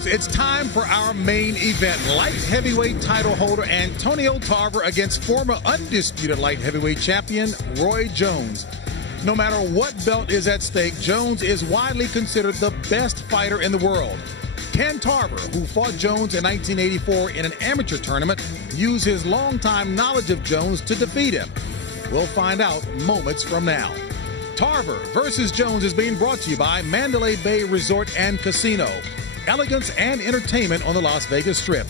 folks, it's time for our main event. Light heavyweight title holder Antonio Tarver against former undisputed light heavyweight champion Roy Jones. No matter what belt is at stake, Jones is widely considered the best fighter in the world. Can Tarver, who fought Jones in 1984 in an amateur tournament, use his longtime knowledge of Jones to defeat him? We'll find out moments from now. Tarver versus Jones is being brought to you by Mandalay Bay Resort and Casino, elegance and entertainment on the Las Vegas Strip,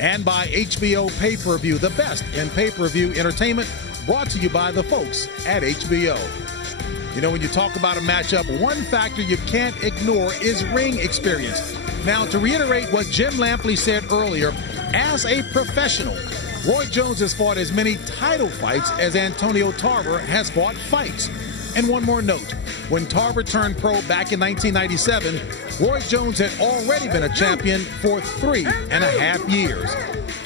and by HBO Pay-Per-View, the best in pay-per-view entertainment, brought to you by the folks at HBO. You know, when you talk about a matchup, one factor you can't ignore is ring experience. Now, to reiterate what Jim Lampley said earlier, as a professional, Roy Jones has fought as many title fights as Antonio Tarver has fought fights. And one more note, when Tarver turned pro back in 1997, Roy Jones had already been a champion for 3.5 years.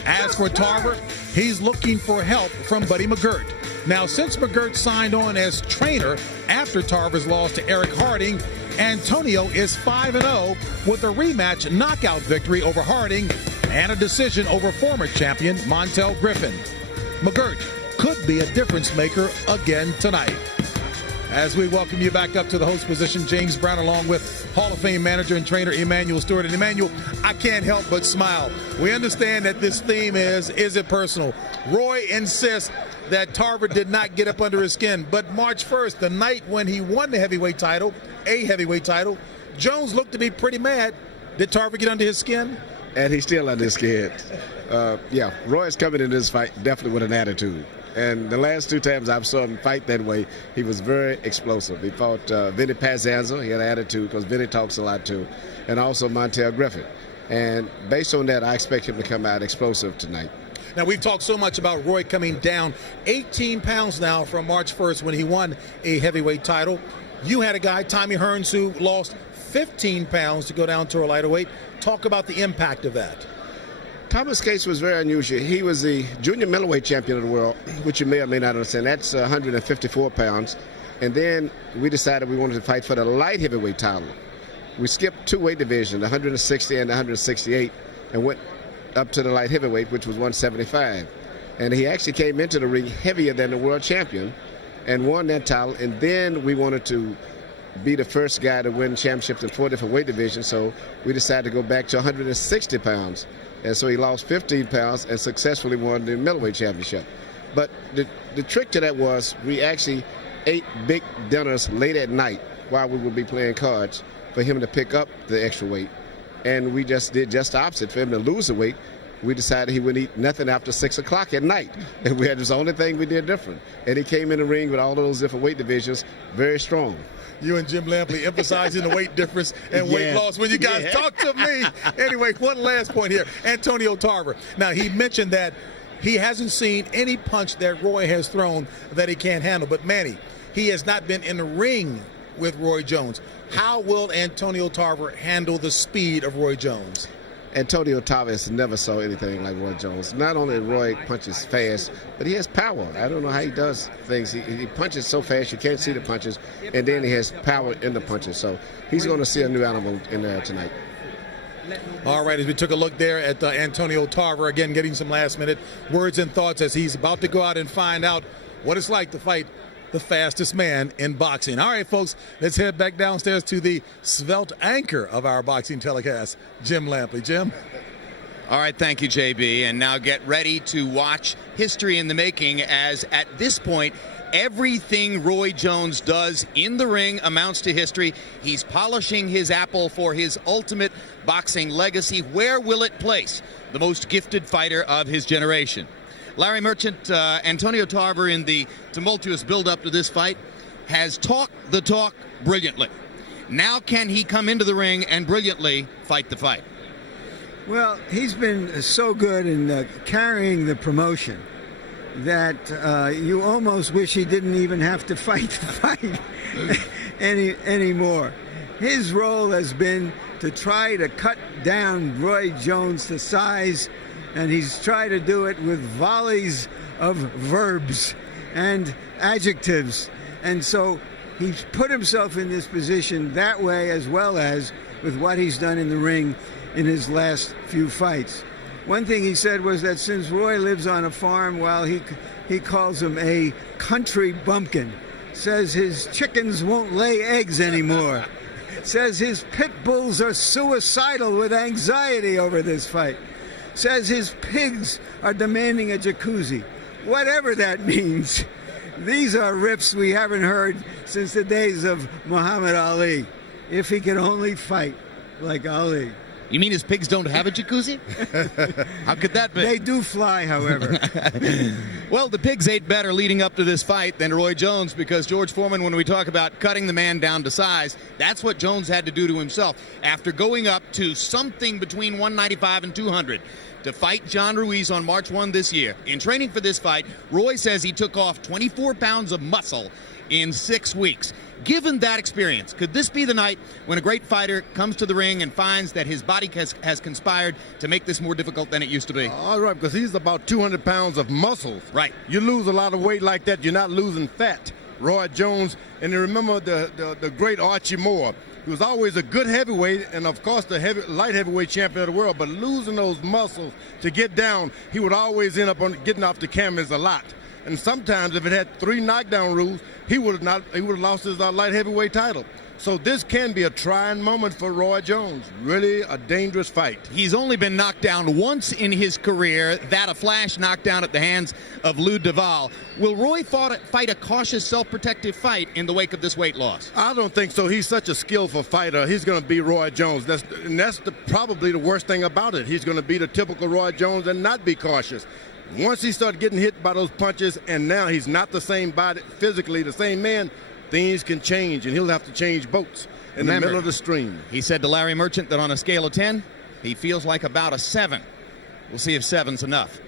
As for Tarver, he's looking for help from Buddy McGirt. Now, since McGirt signed on as trainer after Tarver's loss to Eric Harding, Antonio is 5-0 with a rematch knockout victory over Harding and a decision over former champion Montel Griffin. McGirt could be a difference maker again tonight. As we welcome you back up to the host position, James Brown, along with Hall of Fame manager and trainer Emmanuel Stewart. And Emmanuel, I can't help but smile. We understand that this theme is it personal? Roy insists that Tarver did not get up under his skin. But March 1st, the night when he won the heavyweight title, Jones looked to be pretty mad. Did Tarver get under his skin? And he's still under his skin. Roy's coming in this fight definitely with an attitude. And the last two times I've saw him fight that way, he was very explosive. He fought Vinny Pazanza. He had an attitude because Vinny talks a lot too. And also Montel Griffin. And based on that, I expect him to come out explosive tonight. Now, we've talked so much about Roy coming down 18 pounds now from March 1st when he won a heavyweight title. You had a guy, Tommy Hearns, who lost 15 pounds to go down to a lighter weight. Talk about the impact of that. Thomas' case was very unusual. He was the junior middleweight champion of the world, which you may or may not understand. That's 154 pounds. And then we decided we wanted to fight for the light heavyweight title. We skipped two weight divisions, the 160 and the 168, and went up to the light heavyweight, which was 175. And he actually came into the ring heavier than the world champion and won that title. And then we wanted to be the first guy to win championships in 4 different weight divisions, so we decided to go back to 160 pounds. And so he lost 15 pounds and successfully won the middleweight championship. But the trick to that was we actually ate big dinners late at night while we would be playing cards for him to pick up the extra weight. And we just did just the opposite. For him to lose the weight, we decided he wouldn't eat nothing after 6 o'clock at night. And it was the only thing we did different. And he came in the ring with all those different weight divisions very strong. You and Jim Lampley emphasizing the weight difference and weight loss when you guys talk to me. Anyway, one last point here. Antonio Tarver. Now, he mentioned that he hasn't seen any punch that Roy has thrown that he can't handle. But, Manny, he has not been in the ring with Roy Jones. How will Antonio Tarver handle the speed of Roy Jones? Antonio Tarver never saw anything like Roy Jones. Not only Roy punches fast, but he has power. I don't know how he does things. He punches so fast you can't see the punches, and then he has power in the punches. So he's going to see a new animal in there tonight. All right, as we took a look there at Antonio Tarver, again getting some last-minute words and thoughts as he's about to go out and find out what it's like to fight the fastest man in boxing. All right, folks, let's head back downstairs to the svelte anchor of our boxing telecast, Jim Lampley. Jim? All right, thank you, JB. And now get ready to watch history in the making, as at this point, everything Roy Jones does in the ring amounts to history. He's polishing his apple for his ultimate boxing legacy. Where will it place the most gifted fighter of his generation? Larry Merchant, Antonio Tarver, in the tumultuous build-up to this fight, has talked the talk brilliantly. Now can he come into the ring and brilliantly fight the fight? Well, he's been so good in carrying the promotion that you almost wish he didn't even have to fight the fight anymore. His role has been to try to cut down Roy Jones to size, and he's tried to do it with volleys of verbs and adjectives. And so he's put himself in this position that way, as well as with what he's done in the ring. in his last few fights. One thing he said was that since Roy lives on a farm, well, he calls him a country bumpkin. Says his chickens won't lay eggs anymore. Says his pit bulls are suicidal with anxiety over this fight. Says his pigs are demanding a jacuzzi. Whatever that means, these are riffs we haven't heard since the days of Muhammad Ali. If he could only fight like Ali. You mean his pigs don't have a jacuzzi? How could that be? They do fly, however. Well, the pigs ate better leading up to this fight than Roy Jones, because George Foreman, when we talk about cutting the man down to size, that's what Jones had to do to himself after going up to something between 195 and 200 to fight John Ruiz on March 1 this year. In training for this fight, Roy says he took off 24 pounds of muscle in 6 weeks. Given that experience, could this be the night when a great fighter comes to the ring and finds that his body has conspired to make this more difficult than it used to be? All right, because he's about 200 pounds of muscles. Right. You lose a lot of weight like that, you're not losing fat. Roy Jones, and you remember the great Archie Moore. He was always a good heavyweight and, of course, the light heavyweight champion of the world, but losing those muscles to get down, he would always end up getting off the canvas a lot. And sometimes, if it had 3 knockdown rules, he would have lost his light heavyweight title. So this can be a trying moment for Roy Jones. Really a dangerous fight. He's only been knocked down once in his career, that a flash knockdown at the hands of Lou Duval. Will Roy fight a cautious, self-protective fight in the wake of this weight loss? I don't think so. He's such a skillful fighter. He's going to beat Roy Jones. That's probably the worst thing about it. He's going to beat a typical Roy Jones and not be cautious. Once he started getting hit by those punches, and now he's not the same body, physically the same man, things can change, and he'll have to change boats in the middle of the stream. He said to Larry Merchant that on a scale of 10, he feels like about a 7. We'll see if 7's enough.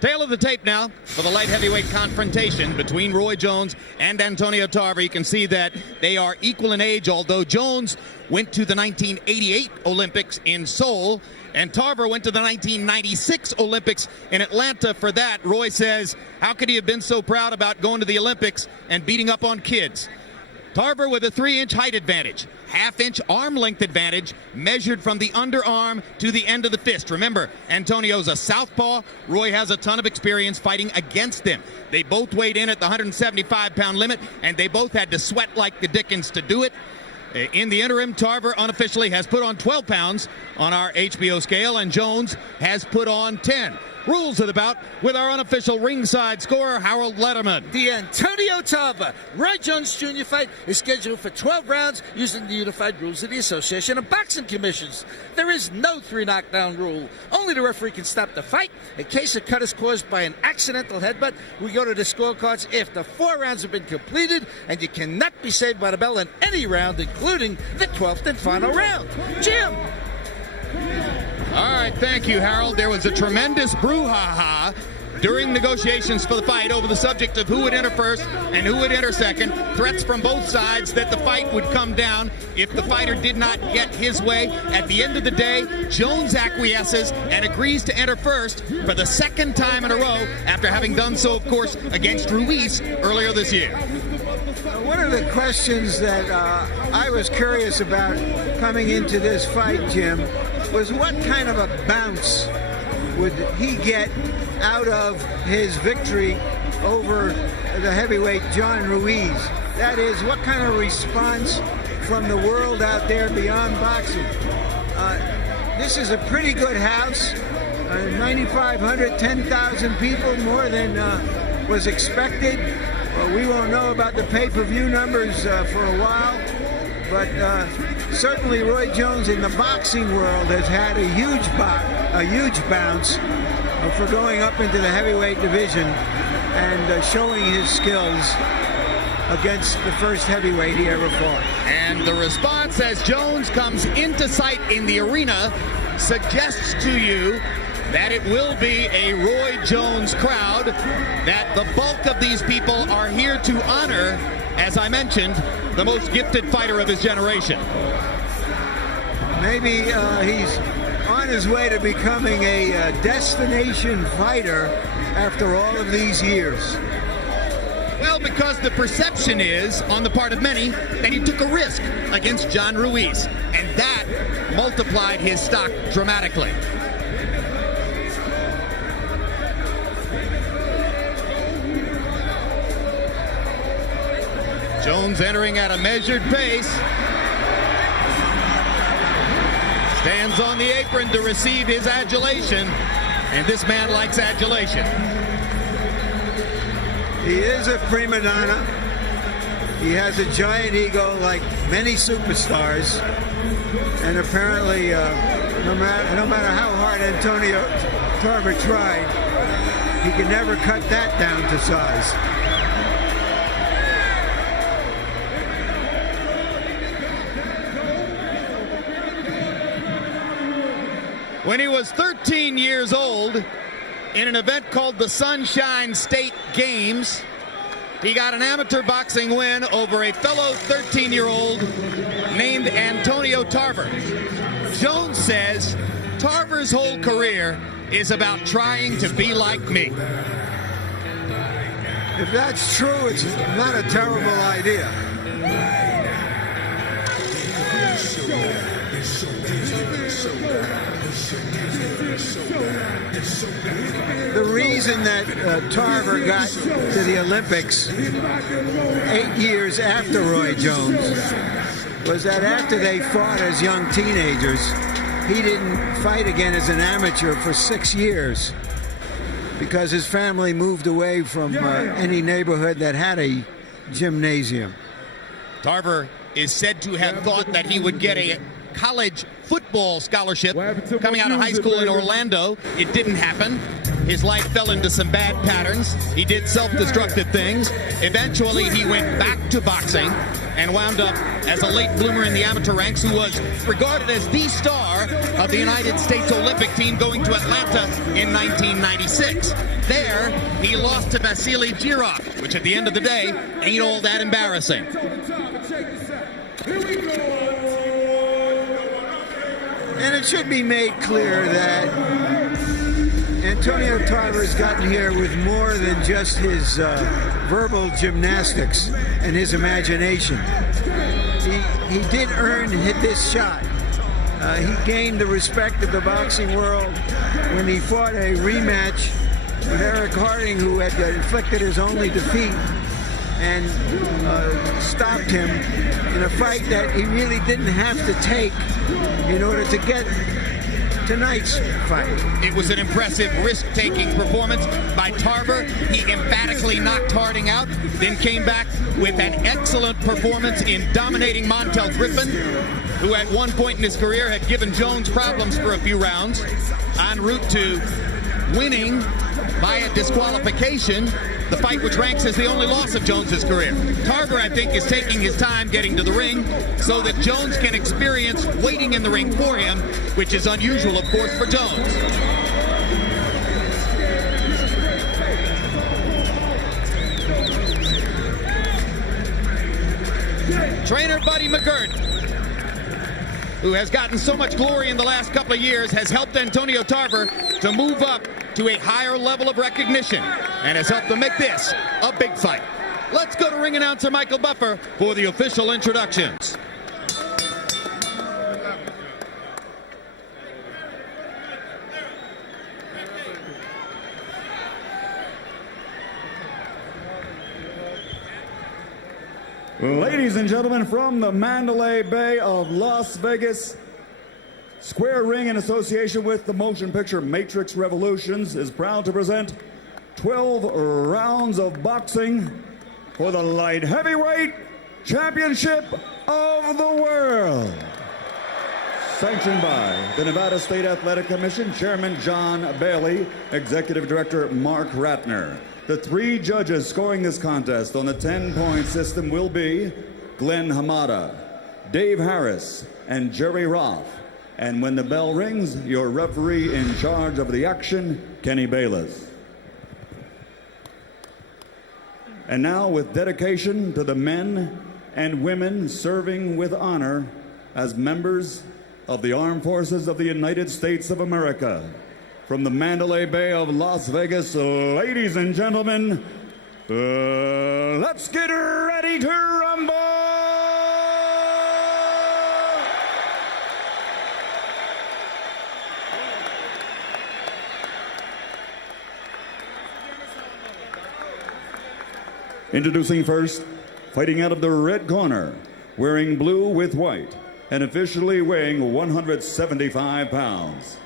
Tail of the tape now for the light heavyweight confrontation between Roy Jones and Antonio Tarver. You can see that they are equal in age, although Jones went to the 1988 Olympics in Seoul, and Tarver went to the 1996 Olympics in Atlanta. For that, Roy says, how could he have been so proud about going to the Olympics and beating up on kids? Tarver with a 3-inch height advantage, half-inch arm length advantage measured from the underarm to the end of the fist. Remember, Antonio's a southpaw. Roy has a ton of experience fighting against him. They both weighed in at the 175-pound limit, and they both had to sweat like the dickens to do it. In the interim, Tarver unofficially has put on 12 pounds on our HBO scale, and Jones has put on 10. Rules of the bout with our unofficial ringside scorer, Harold Letterman. The Antonio Tarver Roy Jones Jr. fight is scheduled for 12 rounds using the unified rules of the Association of Boxing Commissions. There is no 3 knockdown rule. Only the referee can stop the fight. In case a cut is caused by an accidental headbutt, we go to the scorecards after 4 rounds have been completed, and you cannot be saved by the bell in any round, including the 12th and final round. Jim! All right, thank you, Harold. There was a tremendous brouhaha during negotiations for the fight over the subject of who would enter first and who would enter second. Threats from both sides that the fight would come down if the fighter did not get his way. At the end of the day, Jones acquiesces and agrees to enter first for the 2nd time in a row after having done so, of course, against Ruiz earlier this year. One of the questions that I was curious about coming into this fight, Jim, was what kind of a bounce would he get out of his victory over the heavyweight John Ruiz? That is, what kind of response from the world out there beyond boxing? This is a pretty good house, 9,500, 10,000 people, more than was expected. We won't know about the pay-per-view numbers for a while, but certainly Roy Jones in the boxing world has had a huge bounce for going up into the heavyweight division and showing his skills against the first heavyweight he ever fought. And the response as Jones comes into sight in the arena suggests to you that it will be a Roy Jones crowd, that the bulk of these people are here to honor, as I mentioned, the most gifted fighter of his generation. Maybe he's on his way to becoming a destination fighter after all of these years. Well, because the perception is, on the part of many, that he took a risk against John Ruiz, and that multiplied his stock dramatically. Jones entering at a measured pace. Stands on the apron to receive his adulation, and this man likes adulation. He is a prima donna. He has a giant ego like many superstars. And apparently, no matter how hard Antonio Tarver tried, he could never cut that down to size. When he was 13 years old, in an event called the Sunshine State Games, he got an amateur boxing win over a fellow 13-year-old named Antonio Tarver. Jones says Tarver's whole career is about trying to be like me. If that's true, it's not a terrible idea. The reason that Tarver got to the Olympics 8 years after Roy Jones was that after they fought as young teenagers, he didn't fight again as an amateur for 6 years because his family moved away from any neighborhood that had a gymnasium. Tarver is said to have thought that he would get a college football scholarship coming out of high school in Orlando. It didn't happen. His life fell into some bad patterns. He did self-destructive things. Eventually, he went back to boxing and wound up as a late bloomer in the amateur ranks, who was regarded as the star of the United States Olympic team going to Atlanta in 1996. There, he lost to Vasily Girov, which at the end of the day ain't all that embarrassing. And it should be made clear that Antonio Tarver has gotten here with more than just his verbal gymnastics and his imagination. He did earn this shot. He gained the respect of the boxing world when he fought a rematch with Eric Harding, who had inflicted his only defeat and stopped him in a fight that he really didn't have to take in order to get tonight's fight. It was an impressive risk-taking performance by Tarver. He emphatically knocked Harding out, then came back with an excellent performance in dominating Montel Griffin, who at one point in his career had given Jones problems for a few rounds, en route to winning via disqualification the fight which ranks as the only loss of Jones's career. Tarver, I think, is taking his time getting to the ring so that Jones can experience waiting in the ring for him, which is unusual, of course, for Jones. Trainer Buddy McGirt, who has gotten so much glory in the last couple of years, has helped Antonio Tarver to move up to a higher level of recognition and has helped them make this a big fight. Let's go to ring announcer Michael Buffer for the official introductions. Ladies and gentlemen, from the Mandalay Bay of Las Vegas, Square Ring, in association with the motion picture Matrix Revolutions, is proud to present 12 rounds of boxing for the light heavyweight championship of the world. Sanctioned by the Nevada State Athletic Commission, Chairman John Bailey, Executive Director Mark Ratner. The 3 judges scoring this contest on the 10-point system will be Glenn Hamada, Dave Harris, and Jerry Roth. And when the bell rings, your referee in charge of the action, Kenny Bayless. And now, with dedication to the men and women serving with honor as members of the Armed Forces of the United States of America, from the Mandalay Bay of Las Vegas, ladies and gentlemen, Let's get ready to rumble! Introducing first, fighting out of the red corner, wearing blue with white, and officially weighing 175 pounds.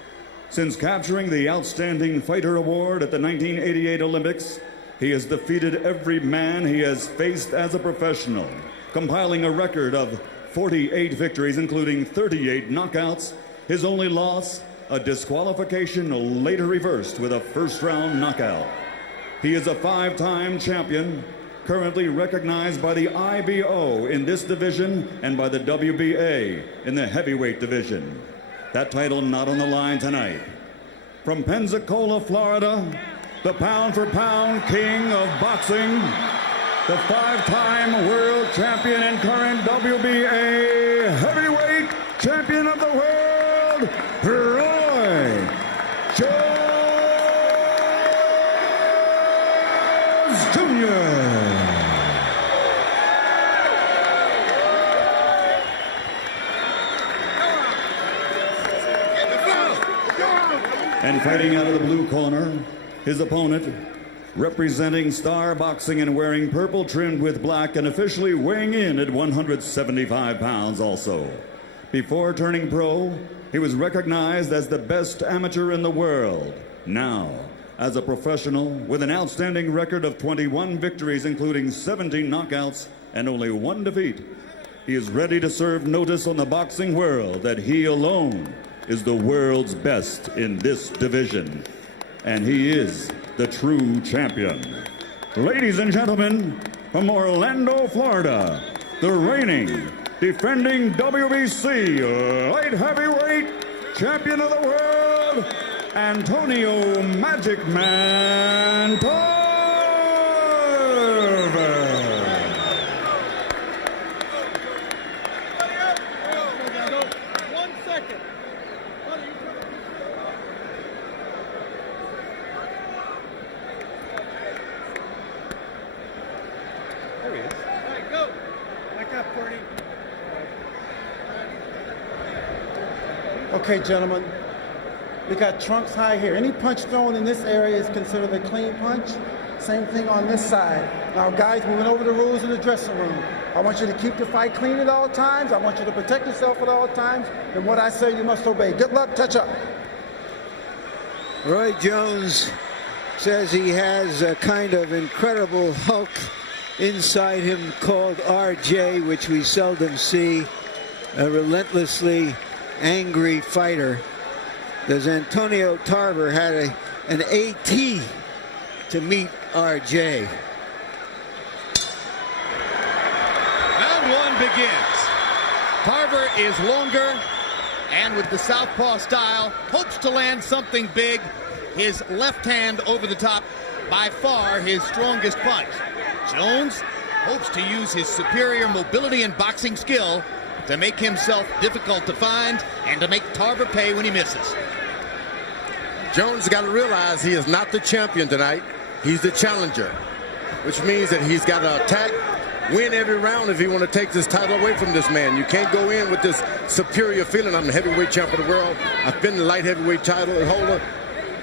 Since capturing the Outstanding Fighter Award at the 1988 Olympics, he has defeated every man he has faced as a professional, compiling a record of 48 victories, including 38 knockouts. His only loss, a disqualification later reversed with a first-round knockout. He is a 5-time champion, currently recognized by the IBO in this division and by the WBA in the heavyweight division. That title not on the line tonight. From Pensacola, Florida, the pound-for-pound king of boxing, the 5-time world champion and current WBA heavyweight champion of the world, Roy Jones Jr. And fighting out of the blue corner, his opponent, representing Star Boxing and wearing purple trimmed with black and officially weighing in at 175 pounds also. Before turning pro, he was recognized as the best amateur in the world. Now, as a professional with an outstanding record of 21 victories, including 17 knockouts and only 1 defeat, he is ready to serve notice on the boxing world that he alone is the world's best in this division. And he is the true champion. Ladies and gentlemen, from Orlando, Florida, the reigning, defending WBC light heavyweight champion of the world, Antonio Magic Man Tarver. Okay, gentlemen, we got trunks high here. Any punch thrown in this area is considered a clean punch. Same thing on this side. Now, guys, we went over the rules in the dressing room. I want you to keep the fight clean at all times. I want you to protect yourself at all times. And what I say, you must obey. Good luck. Touch up. Roy Jones says he has a kind of incredible Hulk inside him called RJ, which we seldom see, a relentlessly angry fighter. Does Antonio Tarver had an AT to meet RJ. Round 1 begins. Tarver is longer and with the southpaw style hopes to land something big. His left hand over the top, by far his strongest punch. Jones hopes to use his superior mobility and boxing skill to make himself difficult to find and to make Tarver pay when he misses. Jones got to realize he is not the champion tonight. He's the challenger, which means that he's got to attack, win every round if he want to take this title away from this man. You can't go in with this superior feeling. I'm the heavyweight champion of the world. I've been the light heavyweight title holder.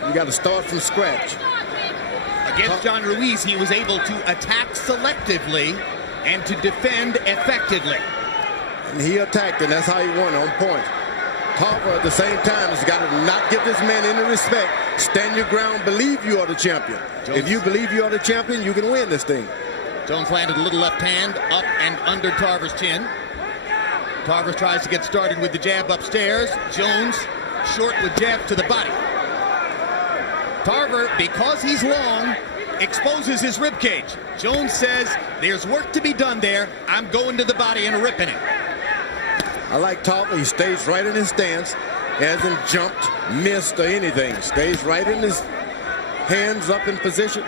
You got to start from scratch. Against John Ruiz, he was able to attack selectively and to defend effectively. And he attacked, and that's how he won, on point. Tarver at the same time has got to not give this man any respect. Stand your ground, believe you are the champion. Jones. If you believe you are the champion, you can win this thing. Jones landed a little left hand up and under Tarver's chin. Tarver tries to get started with the jab upstairs. Jones short with jab to the body. Tarver, because he's long, exposes his rib cage. Jones says, there's work to be done there. I'm going to the body and ripping it. I like Tarver. He stays right in his stance. He hasn't jumped, missed, or anything. Stays right in his hands up in position.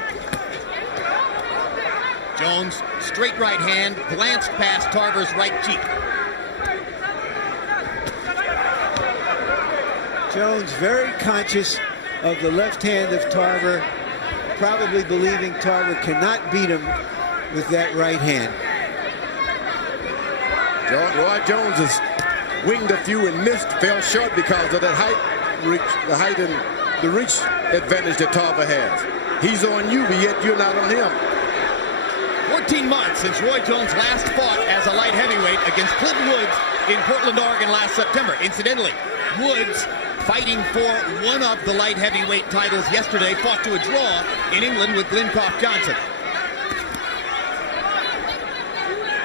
Jones, straight right hand, glanced past Tarver's right cheek. Jones very conscious of the left hand of Tarver. probably believing Tarver cannot beat him with that right hand. Roy Jones has winged a few and missed, fell short because of that height and the reach advantage that Tarver has. He's on you, but yet you're not on him. 14 months since Roy Jones last fought as a light heavyweight against Clinton Woods in Portland, Oregon last September. Incidentally, Woods, fighting for one of the light heavyweight titles yesterday, fought to a draw in England with Glencoff Johnson.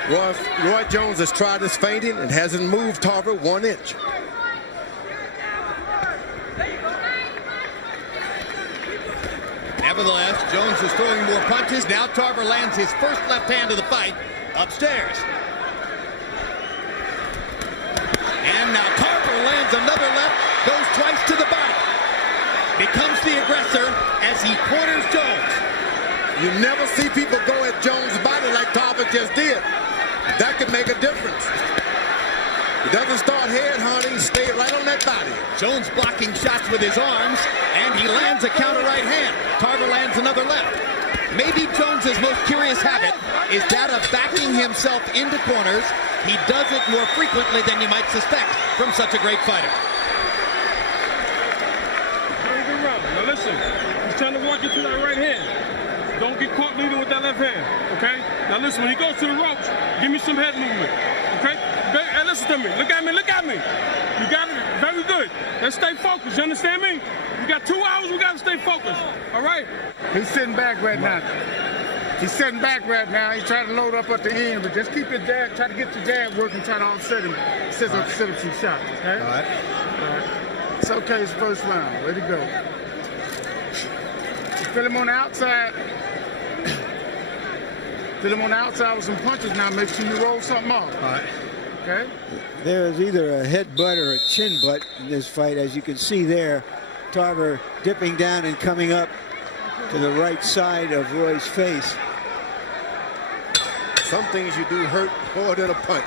Roy Jones has tried his feinting and hasn't moved Tarver 1 inch. Nevertheless, Jones is throwing more punches. Now Tarver lands his first left hand of the fight upstairs. And now Tarver lands another left, goes twice to the body. Becomes the aggressor as he corners Jones. You never see people go at Jones' body like Tarver just did. That could make a difference. He doesn't start head hunting, stay right on that body. Jones blocking shots with his arms, and he lands a counter right hand. Tarver lands another left. Maybe Jones's most curious habit is that of backing himself into corners. He does it more frequently than you might suspect from such a great fighter. Very good round. Now listen, he's trying to walk you to that right hand. Don't get caught leading with that left hand, okay? Now listen, when he goes to the ropes, give me some head movement, okay? Hey, listen to me. Look at me, look at me. You got it. Very good. Let's stay focused, you understand me? We got 2 hours, we got to stay focused, all right? He's sitting back right now. He's sitting back right now. He's trying to load up at the end, but just keep your jab, try to get your jab working, try to offset him, set up some shots, okay? All right. All right. It's okay, it's first round. Ready to go. Feel him on the outside. Feel him on the outside with some punches now. Make sure you roll something off. All right. Okay? There is either a headbutt or a chin butt in this fight, as you can see there. Tarver dipping down and coming up to the right side of Roy's face. Some things you do hurt more than a punch.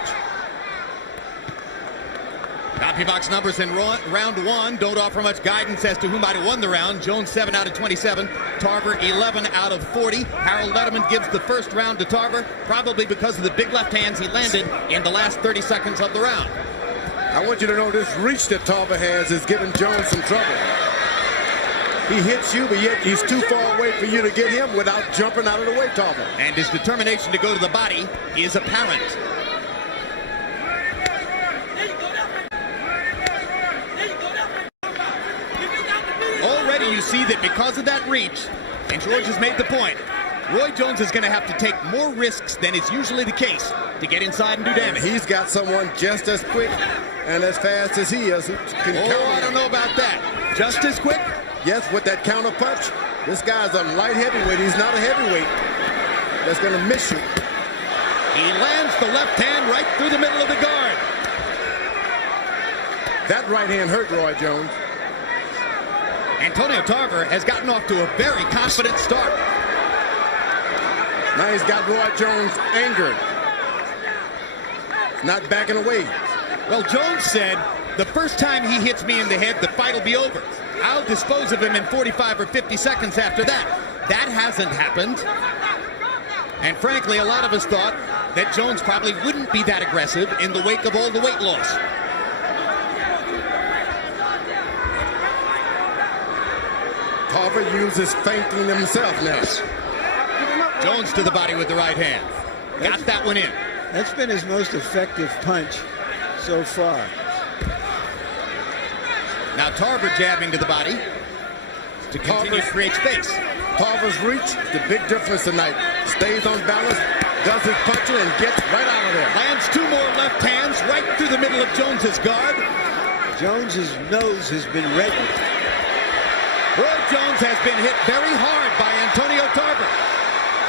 CompuBox numbers in round one don't offer much guidance as to who might have won the round. Jones 7 out of 27, Tarver 11 out of 40. Harold Letterman gives the first round to Tarver, probably because of the big left hands he landed in the last 30 seconds of the round. I want you to know this reach that Tarver has is giving Jones some trouble. He hits you, but yet he's too far away for you to get him without jumping out of the way, Tarver. And his determination to go to the body is apparent. Already you see that because of that reach, and George has made the point, Roy Jones is going to have to take more risks than is usually the case to get inside and do damage. He's got someone just as quick and as fast as he is who can counter. I don't know about that. Just as quick? Yes, with that counter punch. This guy's a light heavyweight. He's not a heavyweight. That's going to miss you. He lands the left hand right through the middle of the guard. That right hand hurt Roy Jones. Antonio Tarver has gotten off to a very confident start. Now he's got Roy Jones angered. Not backing away. Well, Jones said, the first time he hits me in the head, the fight will be over. I'll dispose of him in 45 or 50 seconds after that. That hasn't happened. And frankly, a lot of us thought that Jones probably wouldn't be that aggressive in the wake of all the weight loss. Tarver uses feinting himself now. Jones to the body with the right hand. Got that one in. That's been his most effective punch so far. Now Tarver jabbing to the body to continue to create space. Tarver's reach, the big difference tonight. Stays on balance, does his punching, and gets right out of there. Lands two more left hands right through the middle of Jones's guard. Jones's nose has been reddened. Roy Jones has been hit very hard by Antonio Tarver.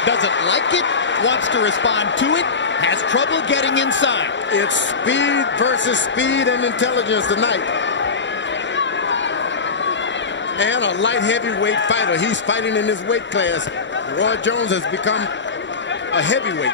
Doesn't like it, wants to respond to it, has trouble getting inside. It's speed versus speed and intelligence tonight. And a light heavyweight fighter. He's fighting in his weight class. Roy Jones has become a heavyweight.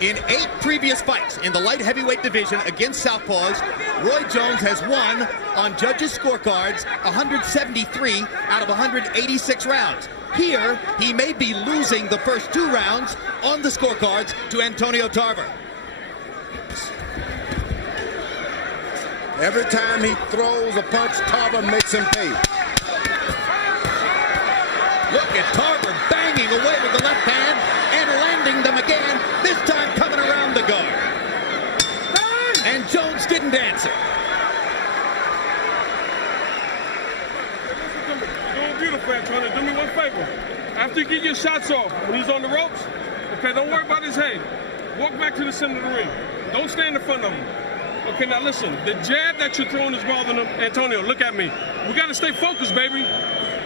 In 8 previous fights in the light heavyweight division against Southpaws, Roy Jones has won on judges' scorecards 173 out of 186 rounds. Here, he may be losing the first 2 rounds on the scorecards to Antonio Tarver. Every time he throws a punch, Tarver makes him pay. Look at Tarver banging away with the left hand and landing them again, this time coming around the guard. And Jones didn't answer. You're doing beautiful, Antonio. Do me one favor. After you get your shots off, when he's on the ropes, okay, don't worry about his head. Walk back to the center of the ring. Don't stand in front of him. Okay, now listen. The jab that you're throwing is bothering him. Antonio, look at me. We got to stay focused, baby.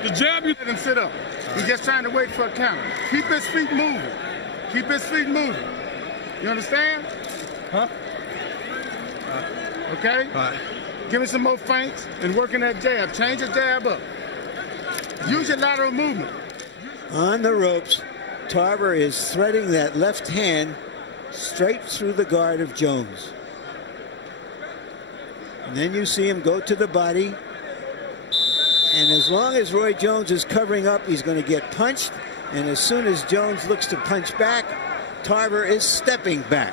The jab you... Let him sit up. He's just trying to wait for a counter. Keep his feet moving. Keep his feet moving. You understand? Huh? Okay? All right. Give me some more feints and working that jab. Change the jab up. Use your lateral movement. On the ropes, Tarver is threading that left hand straight through the guard of Jones. And then you see him go to the body. And as long as Roy Jones is covering up, he's going to get punched. And as soon as Jones looks to punch back, Tarver is stepping back.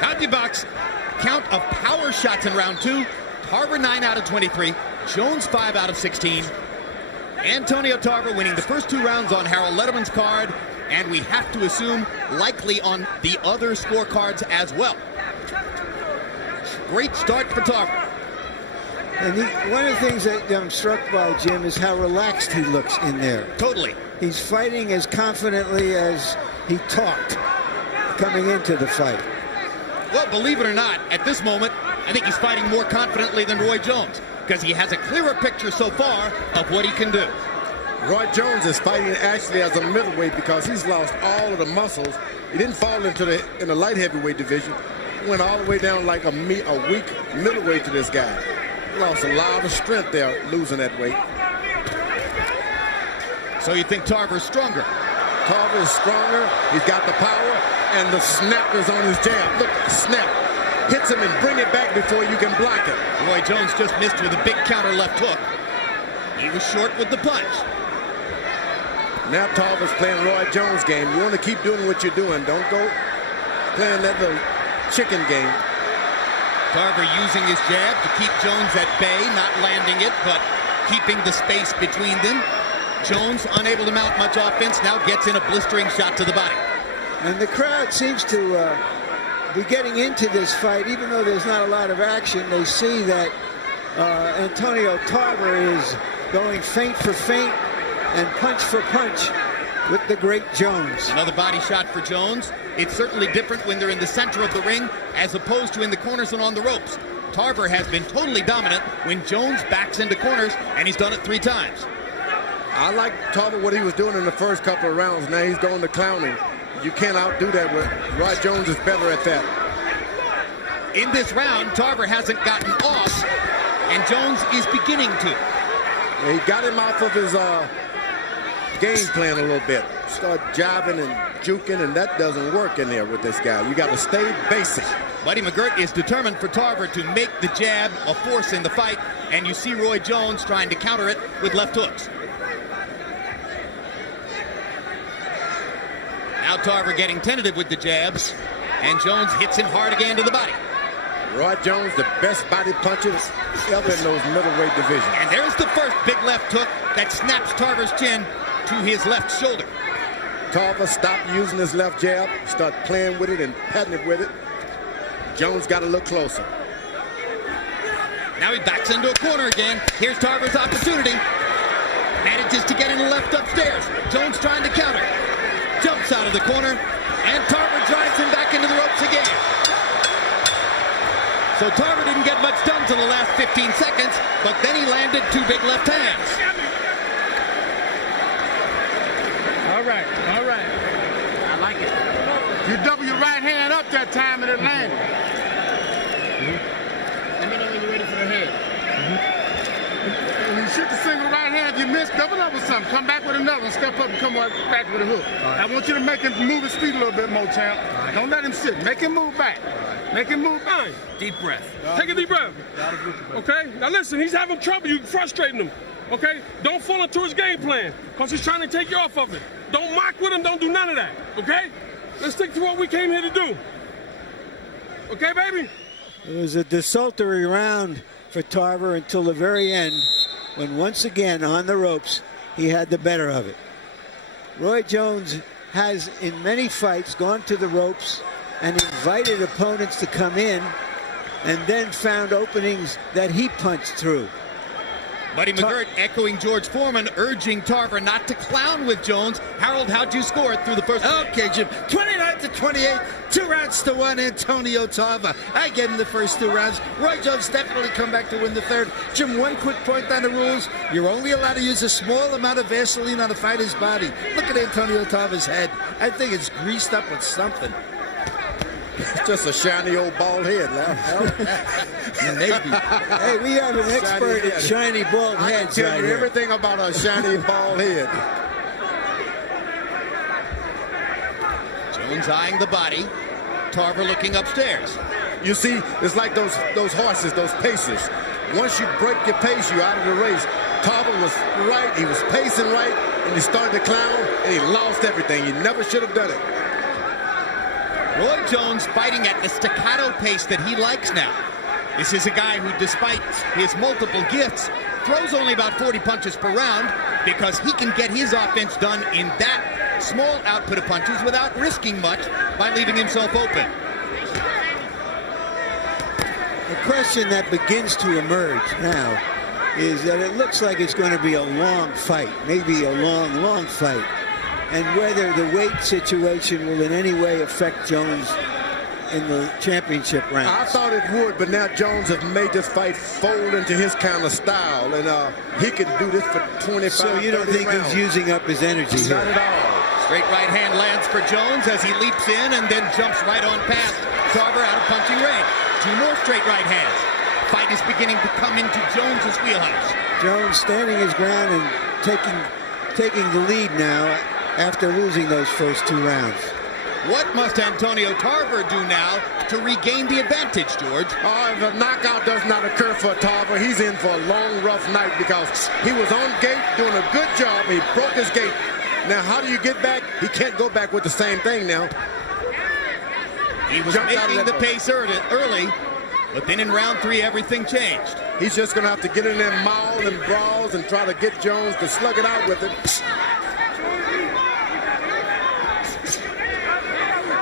CompuBox count of power shots in round 2. Tarver 9 out of 23. Jones 5 out of 16. Antonio Tarver winning the first 2 rounds on Harold Letterman's card. And we have to assume likely on the other scorecards as well. Great start for Tarver. And one of the things that I'm struck by, Jim, is how relaxed he looks in there. Totally. He's fighting as confidently as he talked coming into the fight. Well, believe it or not, at this moment, I think he's fighting more confidently than Roy Jones because he has a clearer picture so far of what he can do. Roy Jones is fighting actually as a middleweight because he's lost all of the muscles. He didn't fall into in the light heavyweight division. He went all the way down like a weak middleweight to this guy. He lost a lot of strength there losing that weight. So you think Tarver's stronger? Tarver is stronger. He's got the power and the snap is on his jab. Look, snap. Hits him and bring it back before you can block it. Roy Jones just missed with a big counter left hook. He was short with the punch. Now Tarver's playing Roy Jones' game. You want to keep doing what you're doing. Don't go playing that little chicken game. Tarver using his jab to keep Jones at bay, not landing it, but keeping the space between them. Jones, unable to mount much offense, now gets in a blistering shot to the body. And the crowd seems to be getting into this fight, even though there's not a lot of action. They see that Antonio Tarver is going feint for feint and punch for punch with the great Jones. Another body shot for Jones. It's certainly different when they're in the center of the ring as opposed to in the corners and on the ropes. Tarver has been totally dominant when Jones backs into corners, and he's done it 3 times. I like Tarver what he was doing in the first couple of rounds. Now he's going to clowning. You can't outdo that. Roy Jones is better at that. In this round, Tarver hasn't gotten off, and Jones is beginning to. Yeah, he got him off of his game plan a little bit. Start jabbing and juking, and that doesn't work in there with this guy. You got to stay basic. Buddy McGirt is determined for Tarver to make the jab a force in the fight, and you see Roy Jones trying to counter it with left hooks. Now Tarver getting tentative with the jabs, and Jones hits him hard again to the body. Roy Jones, the best body puncher ever in those middleweight divisions. And there's the first big left hook that snaps Tarver's chin to his left shoulder. Tarver stopped using his left jab, start playing with it and patting it with it. Jones got to look closer. Now he backs into a corner again. Here's Tarver's opportunity. Manages to get in the left upstairs. Jones trying to counter. Jumps out of the corner, and Tarver drives him back into the ropes again. So Tarver didn't get much done till the last 15 seconds, but then he landed 2 big left hands. All right. I like it. You double your right hand up that time and it landed. Let me know when you're ready for the head. When you shoot the single right hand, if you miss, double up with something. Come back with another one. Step up and come right back with a hook. Right. I want you to make him move his feet a little bit more, champ. Right. Don't let him sit. Make him move back. Right. Make him move back. Deep breath. Take a deep breath. Okay? Now listen, he's having trouble. You're frustrating him. Okay? Don't fall into his game plan because he's trying to take you off of it. Don't mock with him. Don't do none of that. Okay? Let's stick to what we came here to do. Okay, baby? It was a desultory round for Tarver until the very end, when once again on the ropes he had the better of it. Roy Jones has in many fights gone to the ropes and invited opponents to come in and then found openings that he punched through. Buddy McGirt echoing George Foreman, urging Tarver not to clown with Jones. Harold, how'd you score it through the first? Okay, Jim. 29-28, 2-1 Antonio Tarver. I gave him the first 2 rounds. Roy Jones definitely come back to win the third. Jim, one quick point on the rules. You're only allowed to use a small amount of Vaseline on a fighter's body. Look at Antonio Tarver's head. I think it's greased up with something. It's just a shiny old bald head, Maybe. Hey, we have an expert at shiny bald heads. I can tell you everything about a shiny bald head. Jones eyeing the body. Tarver looking upstairs. You see, it's like those horses, those pacers. Once you break your pace, you're out of the race. Tarver was right. He was pacing right, and he started to clown, and he lost everything. He never should have done it. Roy Jones fighting at the staccato pace that he likes now. This is a guy who, despite his multiple gifts, throws only about 40 punches per round because he can get his offense done in that small output of punches without risking much by leaving himself open. The question that begins to emerge now is that it looks like it's going to be a long fight, maybe a long fight, and whether the weight situation will in any way affect Jones in the championship round. I thought it would, but now Jones has made this fight fold into his kind of style, and he can do this for 25, So you don't think rounds. he's using up his energy here? Not at all. Straight right hand lands for Jones as he leaps in and then jumps right on past Tarver out of punching range. 2 more straight right hands. Fight is beginning to come into Jones's wheelhouse. Jones standing his ground and taking the lead now after losing those first 2 rounds. What must Antonio Tarver do now to regain the advantage, George? If a knockout does not occur for Tarver, he's in for a long, rough night because he was on gate doing a good job. He broke his gate. Now, how do you get back? He can't go back with the same thing now. He was making the pace early, but then in round 3, everything changed. He's just going to have to get in there, maul and brawls and try to get Jones to slug it out with it.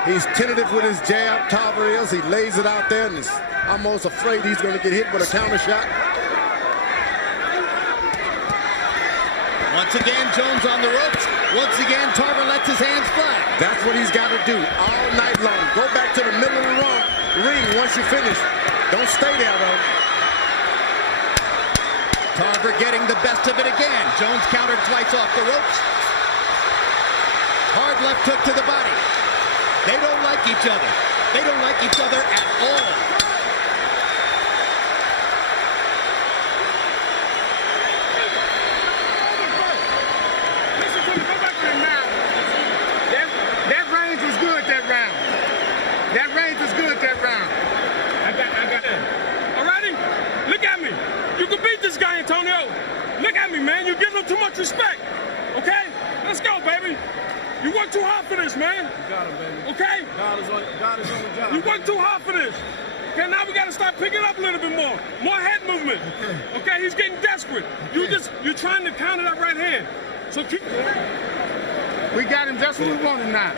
He's tentative with his jab. Tarver is. He lays it out there and is almost afraid he's going to get hit with a counter shot. Once again, Jones on the ropes. Once again, Tarver lets his hands fly. That's what he's got to do all night long. Go back to the middle of the ring once you finish. Don't stay there, though. Tarver getting the best of it again. Jones countered twice off the ropes. Hard left hook to the body. They don't like each other. They don't like each other at all. Listen to me, go back to the now. That range was good that round. That range was good that round. I got it. All righty? Look at me. You can beat this guy, Antonio. Look at me, man. You're giving him too much respect. Okay? Let's go, baby. You worked too hard for this, man. You got him, baby. Okay? God is on the job. You worked too hard for this. Okay, now we got to start picking up a little bit more. More head movement. Okay, he's getting desperate. You're trying to counter that right hand. So keep. We got him just where we want him now.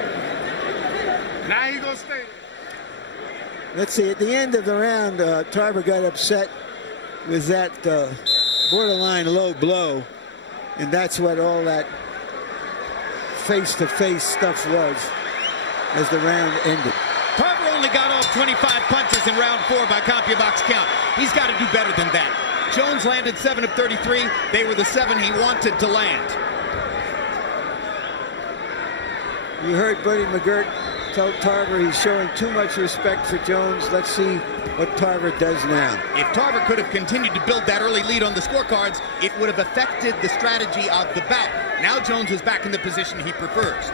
Now he gonna stay. Let's see, at the end of the round, Tarver got upset with that borderline low blow, and that's what all that face-to-face stuff was as the round ended. Tarver only got off 25 punches in round 4 by CompuBox count. He's got to do better than that. Jones landed 7 of 33. They were the 7 he wanted to land. You heard Buddy McGirt tell Tarver he's showing too much respect for Jones. Let's see what Tarver does now. If Tarver could have continued to build that early lead on the scorecards, it would have affected the strategy of the bout. Now Jones is back in the position he prefers.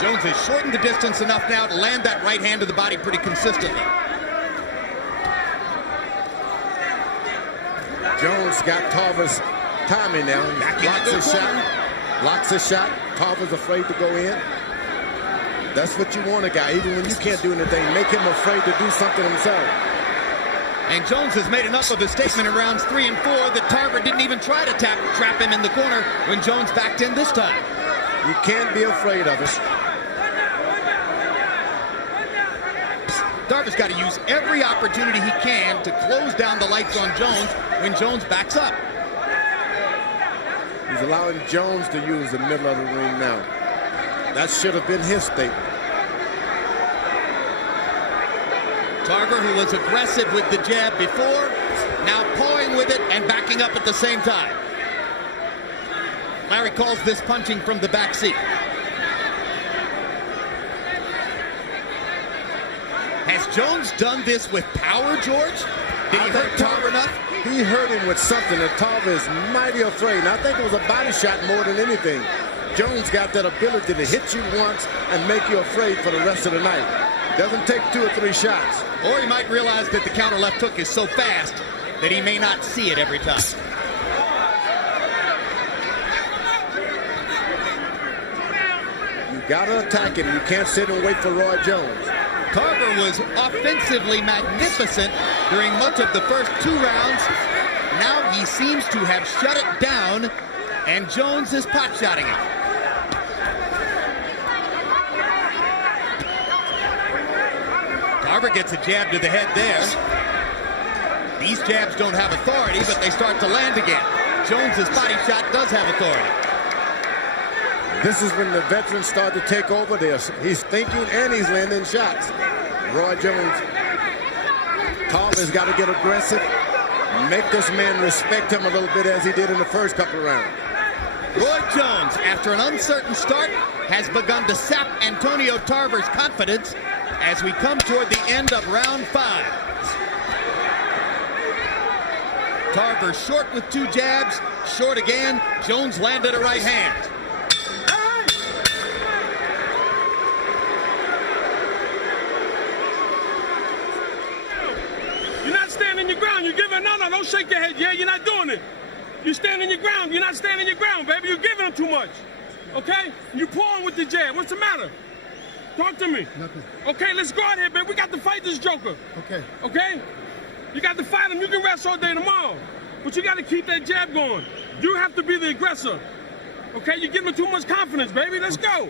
Jones has shortened the distance enough now to land that right hand to the body pretty consistently. Jones got Tarver's timing now. Blocks a shot. Tarver's afraid to go in. That's what you want a guy, even when you can't do anything. Make him afraid to do something himself. And Jones has made enough of a statement in rounds 3 and 4 that Tarver didn't even try to trap him in the corner when Jones backed in this time. You can't be afraid of it. Tarver's got to use every opportunity he can to close down the lights on Jones when Jones backs up. He's allowing Jones to use the middle of the ring now. That should have been his statement. Tarver, who was aggressive with the jab before, now pawing with it and backing up at the same time. Larry calls this punching from the back seat. Has Jones done this with power, George? Did he hurt Tarver enough? He hurt him with something that Tarver is mighty afraid. And I think it was a body shot more than anything. Jones got that ability to hit you once and make you afraid for the rest of the night. Doesn't take 2 or 3 shots. Or he might realize that the counter left hook is so fast that he may not see it every time. You gotta attack him. You can't sit and wait for Roy Jones. Tarver was offensively magnificent during much of the first 2 rounds. Now he seems to have shut it down, and Jones is pot-shotting it. Tarver gets a jab to the head there. These jabs don't have authority, but they start to land again. Jones's body shot does have authority. This is when the veterans start to take over this. He's thinking and he's landing shots. Roy Jones, Tarver's got to get aggressive, make this man respect him a little bit as he did in the first couple of rounds. Roy Jones, after an uncertain start, has begun to sap Antonio Tarver's confidence as we come toward the end of round 5. Tarver short with 2 jabs, short again. Jones landed a right hand. You're not standing your ground. You're giving no. Don't shake your head. Yeah, you're not doing it. You're standing your ground. You're not standing your ground, baby. You're giving him too much. Okay? You're pulling with the jab. What's the matter? Talk to me. Nothing. Okay, let's go out here, baby. We got to fight this joker. Okay. Okay? You got to fight him. You can rest all day tomorrow. But you got to keep that jab going. You have to be the aggressor. Okay? You're giving him too much confidence, baby. Let's go.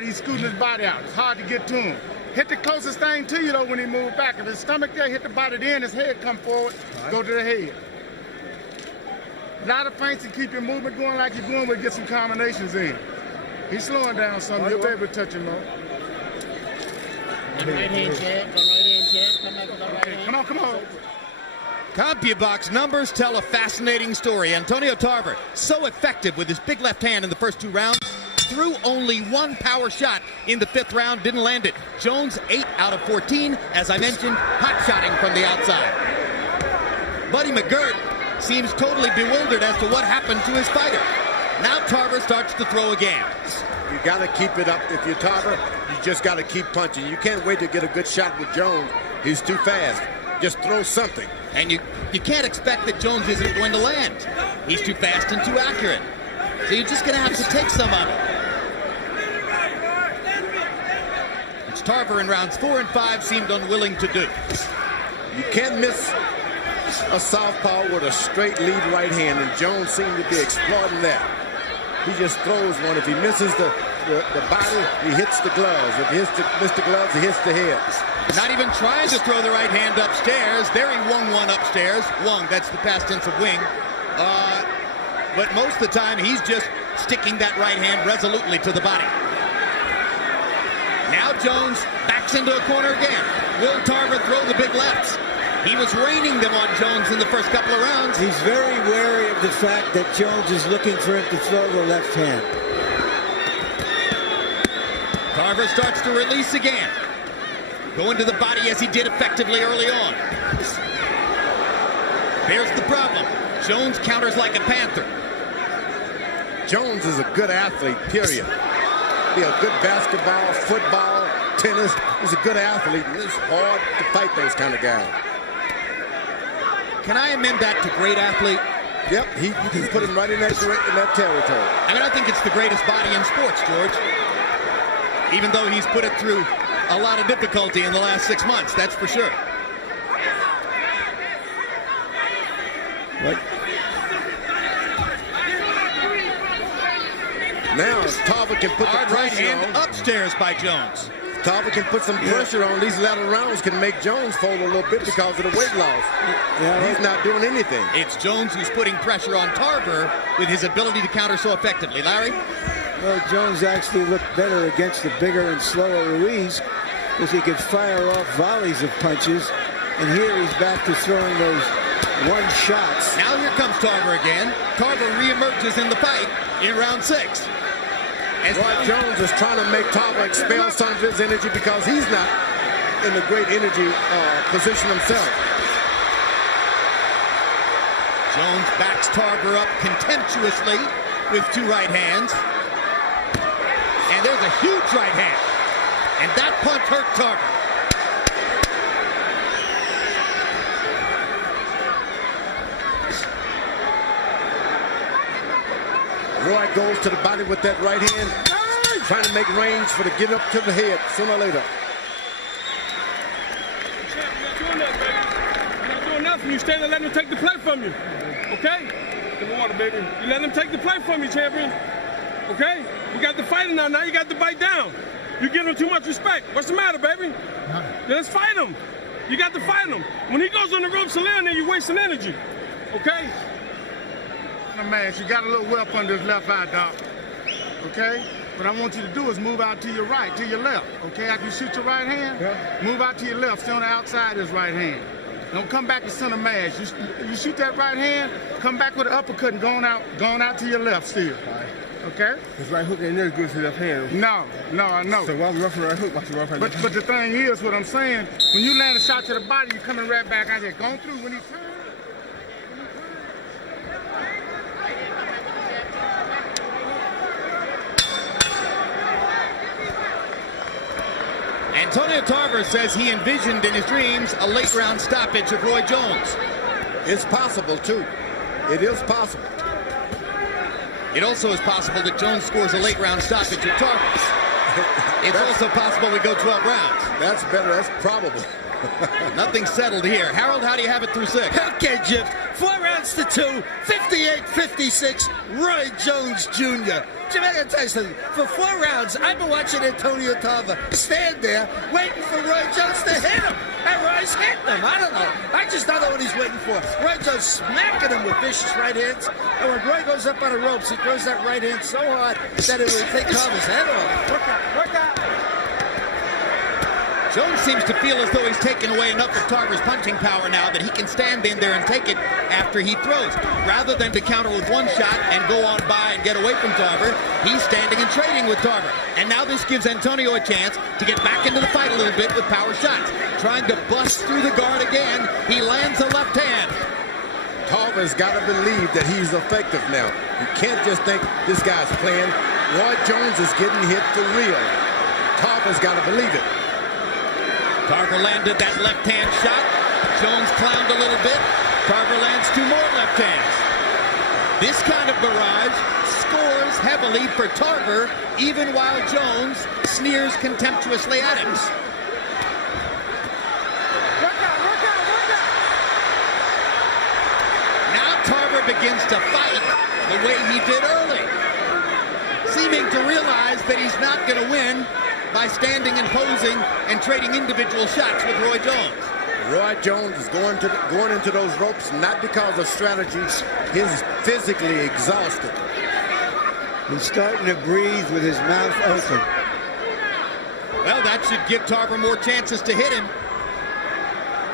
He's scooting his body out. It's hard to get to him. Hit the closest thing to you, though, when he moves back. If his stomach there, hit the body there, and his head come forward, go to the head. A lot of feints and keep your movement going like you're doing, but get some combinations in. He's slowing down some. You'll be able to touch him, though. Right hand jab, right hand jab, come back with the right hand. Come on. CompuBox numbers tell a fascinating story. Antonio Tarver, so effective with his big left hand in the first 2 rounds, threw only 1 power shot in the 5th round, didn't land it. Jones, 8 out of 14, as I mentioned, hot-shotting from the outside. Buddy McGirt seems totally bewildered as to what happened to his fighter. Now Tarver starts to throw again. You got to keep it up. If you're Tarver, you just got to keep punching. You can't wait to get a good shot with Jones. He's too fast. Just throw something. And you can't expect that Jones isn't going to land. He's too fast and too accurate. So you're just going to have to take some of it. Which Tarver in rounds 4 and 5 seemed unwilling to do. You can't miss a southpaw with a straight lead right hand, and Jones seemed to be exploiting that. He just throws one. If he misses the body, he hits the gloves. If he misses the gloves, he hits the head. Not even trying to throw the right hand upstairs. There he wung one upstairs. Wung, that's the past tense of wing. But most of the time, he's just sticking that right hand resolutely to the body. Now Jones backs into a corner again. Will Tarver throw the big lefts? He was raining them on Jones in the first couple of rounds. He's very wary of the fact that Jones is looking for him to throw the left hand. Tarver starts to release again. Going to the body as he did effectively early on. There's the problem. Jones counters like a panther. Jones is a good athlete, period. Be a good basketball, football, tennis. He's a good athlete, and it's hard to fight those kind of guys. can I amend that to great athlete? Yep, you can put him right in that territory. I mean, I think it's the greatest body in sports, George. Even though he's put it through a lot of difficulty in the last 6 months, that's for sure. But now Tarver can put Hard the right pressure hand on. upstairs by Jones. Tarver can put some pressure on. These latter rounds can make Jones fold a little bit because of the weight loss. He's not doing anything. It's Jones who's putting pressure on Tarver with his ability to counter so effectively. Larry? well, Jones actually looked better against the bigger and slower Ruiz because he could fire off volleys of punches. And here he's back to throwing those one shots. Now here comes Tarver again. Tarver reemerges in the fight in round 6. As Roy Jones is trying to make Tarver expel some of his energy because he's not in a great energy position himself. Jones backs Tarver up contemptuously with 2 right hands. And there's a huge right hand. And that punch hurt Tarver. Roy goes to the body with that right hand, trying to make range for the get up to the head sooner or later. You're not doing that, baby. You're not doing nothing. You stand and let him take the play from you. Okay? Give me water, baby. You let him take the play from you, champion. Okay? We got the fighting now. Now you got to bite down. You give him too much respect. What's the matter, baby? Then let's fight him. You got to fight him. When he goes on the ropes and land there, you're wasting energy. Okay? Man, you got a little whelp under his left eye, Doc. Okay? What I want you to do is move out to your right, to your left. Okay? After you shoot your right hand, move out to your left. Stay on the outside of his right hand. Don't come back to center mash. You shoot that right hand, come back with an uppercut and going out to your left still. Okay? His right hook ain't never good to the left hand. No, I know. So why the rough right hook? Watch the rough hand. But the thing is, what I'm saying, when you land a shot to the body, you're coming right back out there. Going through when he turns. Antonio Tarver says he envisioned in his dreams a late round stoppage of Roy Jones. It's possible, too. It is possible. It also is possible that Jones scores a late round stoppage of Tarver. It's also possible we go 12 rounds. That's better. That's probable. Nothing settled here. Harold, how do you have it through 6? Okay, Jim. 4 rounds to 2, 58-56, Roy Jones Jr. Jim, I gotta tell you something. For 4 rounds, I've been watching Antonio Tarver stand there waiting for Roy Jones to hit him. And Roy's hitting him. I don't know. I just don't know what he's waiting for. Roy Jones smacking him with vicious right hands. And when Roy goes up on the ropes, he throws that right hand so hard that it will take Tarver's head off. Work out. Jones seems to feel as though he's taken away enough of Tarver's punching power now that he can stand in there and take it after he throws. Rather than to counter with 1 shot and go on by and get away from Tarver, he's standing and trading with Tarver. And now this gives Antonio a chance to get back into the fight a little bit with power shots. Trying to bust through the guard again, he lands a left hand. Tarver's got to believe that he's effective now. You can't just think this guy's playing. Roy Jones is getting hit for real. Tarver's got to believe it. Tarver landed that left hand shot. Jones clowned a little bit. Tarver lands 2 more left hands. This kind of barrage scores heavily for Tarver, even while Jones sneers contemptuously at him. Now Tarver begins to fight the way he did early, seeming to realize that he's not going to win by standing and posing and trading individual shots with Roy Jones. Roy Jones is going into those ropes not because of strategy. He's physically exhausted. He's starting to breathe with his mouth open. Well, that should give Tarver more chances to hit him.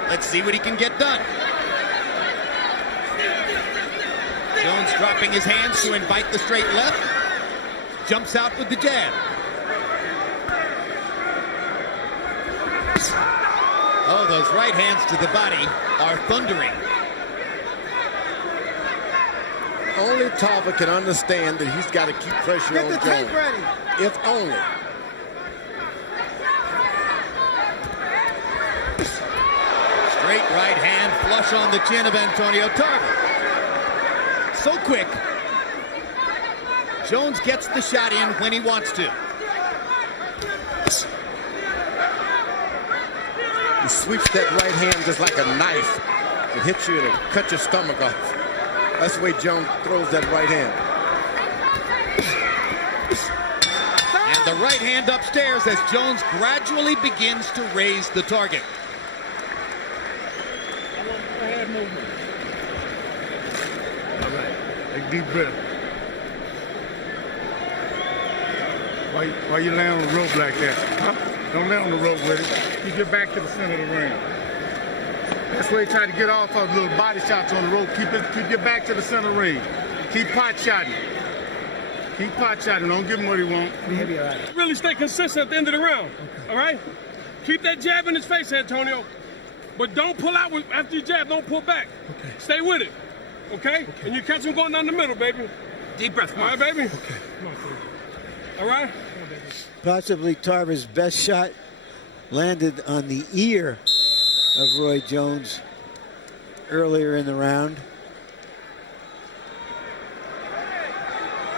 Let's see what he can get done. Jones dropping his hands to invite the straight left. Jumps out with the jab. Oh, those right hands to the body are thundering. Only Tarver can understand that he's got to keep pressure on Jones. Get the tape ready. If only. Straight right hand flush flush on the chin of Antonio Tarver. So quick. Jones gets the shot in when he wants to. He sweeps that right hand just like a knife. It hits you and it cuts your stomach off. That's the way Jones throws that right hand. And the right hand upstairs as Jones gradually begins to raise the target. All right, take deep breath. Why you lay on the rope like that? Huh? Don't lay on the rope with it. Keep your back to the center of the ring. That's where you try to get off of little body shots on the rope. Keep your back to the center of the ring. Keep pot shotting. Keep pot shotting. Don't give him what he wants. Maybe all right. Really stay consistent at the end of the round. All right? Keep that jab in his face, Antonio. But don't pull out after you jab. Don't pull back. Okay. Stay with it. Okay? And you catch him going down the middle, baby. Deep breath. All right, baby? Okay. Come on, baby. All right? Possibly Tarver's best shot landed on the ear of Roy Jones earlier in the round.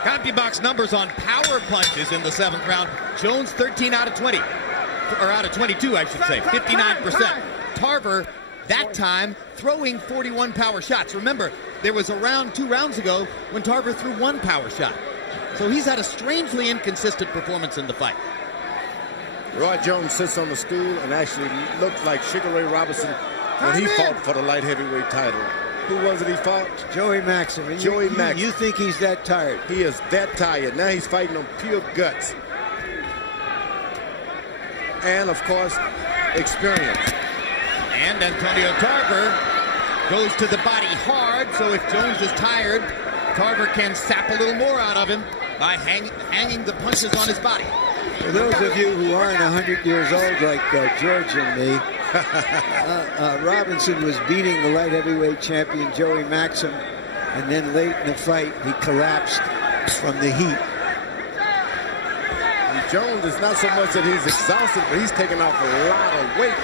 CompuBox numbers on power punches in the 7th round. Jones 13 out of 20. Or out of 22, I should say. 59%. Tarver, that time, throwing 41 power shots. Remember, there was a round 2 rounds ago when Tarver threw 1 power shot. So he's had a strangely inconsistent performance in the fight. Roy Jones sits on the stool and actually looks like Sugar Ray Robinson when he fought for the light heavyweight title. Who was it he fought? Joey Maxim. And Joey Maxim. You think he's that tired? He is that tired. Now he's fighting on pure guts. And, of course, experience. And Antonio Tarver goes to the body hard, so if Jones is tired, Tarver can sap a little more out of him by hanging the punches on his body. For those of you who aren't 100 years old like George and me, Robinson was beating the light heavyweight champion Joey Maxim, and then late in the fight he collapsed from the heat. And Jones is not so much that he's exhausted, but he's taken off a lot of weight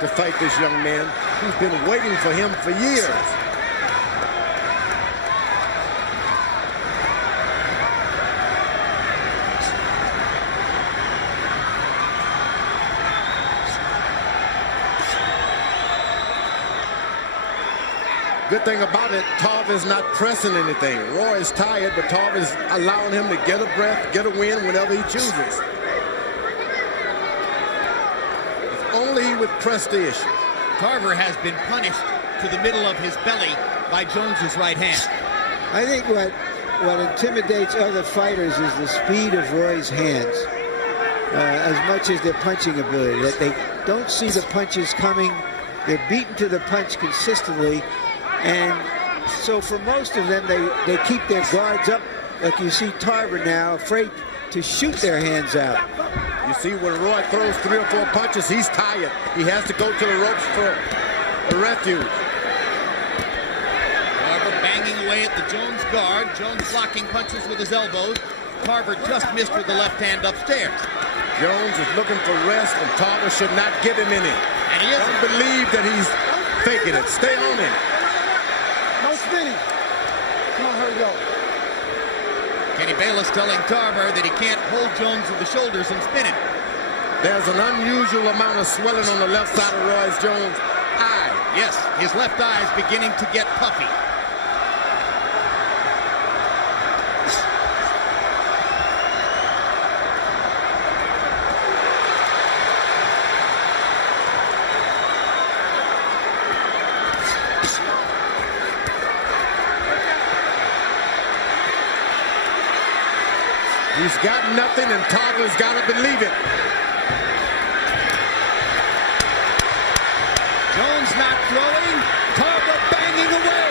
to fight this young man who's been waiting for him for years. Good thing about it, Tarver is not pressing anything. Roy is tired, but Tarver is allowing him to get a breath, get a win whenever he chooses. If only he would press the issue. Tarver has been punished to the middle of his belly by Jones's right hand. I think what intimidates other fighters is the speed of Roy's hands, as much as their punching ability. That they don't see the punches coming. They're beaten to the punch consistently. And so for most of them, they keep their guards up, like you see Tarver now, afraid to shoot their hands out. You see when Roy throws 3 or 4 punches, he's tired. He has to go to the ropes for a refuge. Tarver banging away at the Jones guard. Jones blocking punches with his elbows. Tarver just missed with the left hand upstairs. Jones is looking for rest, and Tarver should not give him any. And he isn't. Don't believe that he's faking it. Stay on him. No spinning. Come on, hurry up. Kenny Bayless telling Tarver that he can't hold Jones with the shoulders and spin it. There's an unusual amount of swelling on the left side of Roy Jones' eye. Yes, his left eye is beginning to get puffy. He's got nothing, and Tarver's got to believe it. Jones not throwing, Tarver banging away.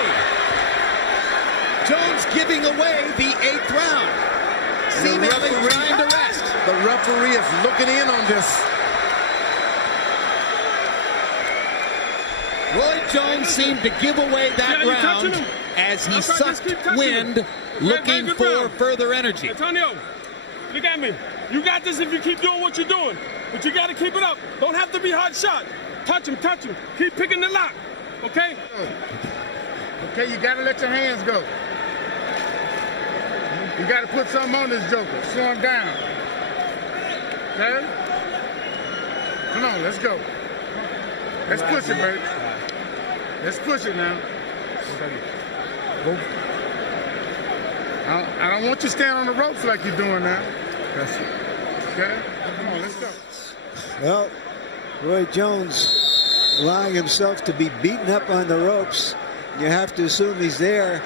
Jones giving away the 8th round. Seemingly trying to rest. The referee is looking in on this. Roy Jones seemed to give away that round as he sucked wind, looking for further energy. Antonio, look at me. You got this if you keep doing what you're doing. But you got to keep it up. Don't have to be hard shot. Touch him, touch him. Keep picking the lock. Okay? Okay, you gotta let your hands go. You gotta put something on this joker. Slow him down. Okay? Come on, let's go. Let's push it, baby. Let's push it now. I don't want you to stand on the ropes like you're doing now. Okay? Come on, let's go. Well, Roy Jones allowing himself to be beaten up on the ropes. You have to assume he's there,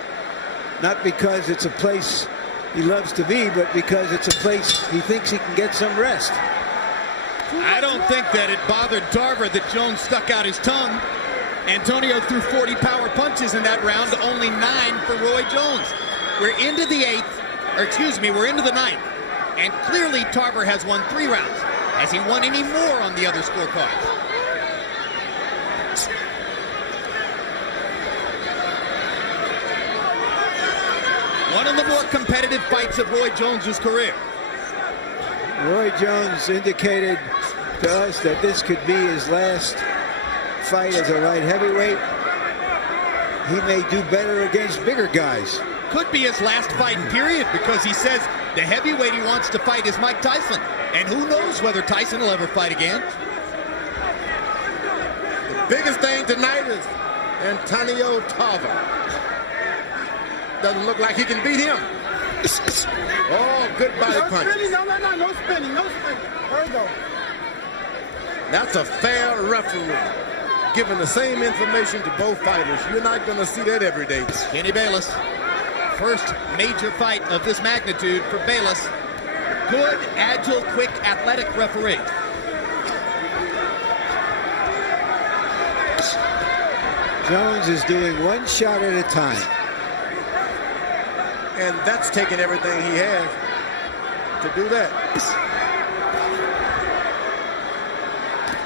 not because it's a place he loves to be, but because it's a place he thinks he can get some rest. I don't think that it bothered Tarver that Jones stuck out his tongue. Antonio threw 40 power punches in that round, only 9 for Roy Jones. We're into the 8th, or excuse me, we're into the 9th. And clearly Tarver has won 3 rounds. Has he won any more on the other scorecards? One of the more competitive fights of Roy Jones's career. Roy Jones indicated to us that this could be his last fight as a light heavyweight. He may do better against bigger guys. Could be his last fight, period, because he says the heavyweight he wants to fight is Mike Tyson. And who knows whether Tyson will ever fight again. The biggest thing tonight is Antonio Tarver. Doesn't look like he can beat him. Oh, good body punch. No spinning. There we go. That's a fair referee, giving the same information to both fighters. You're not going to see that every day. Kenny Bayless, first major fight of this magnitude for Bayless. Good, agile, quick, athletic referee. Jones is doing one shot at a time. And that's taking everything he has to do that.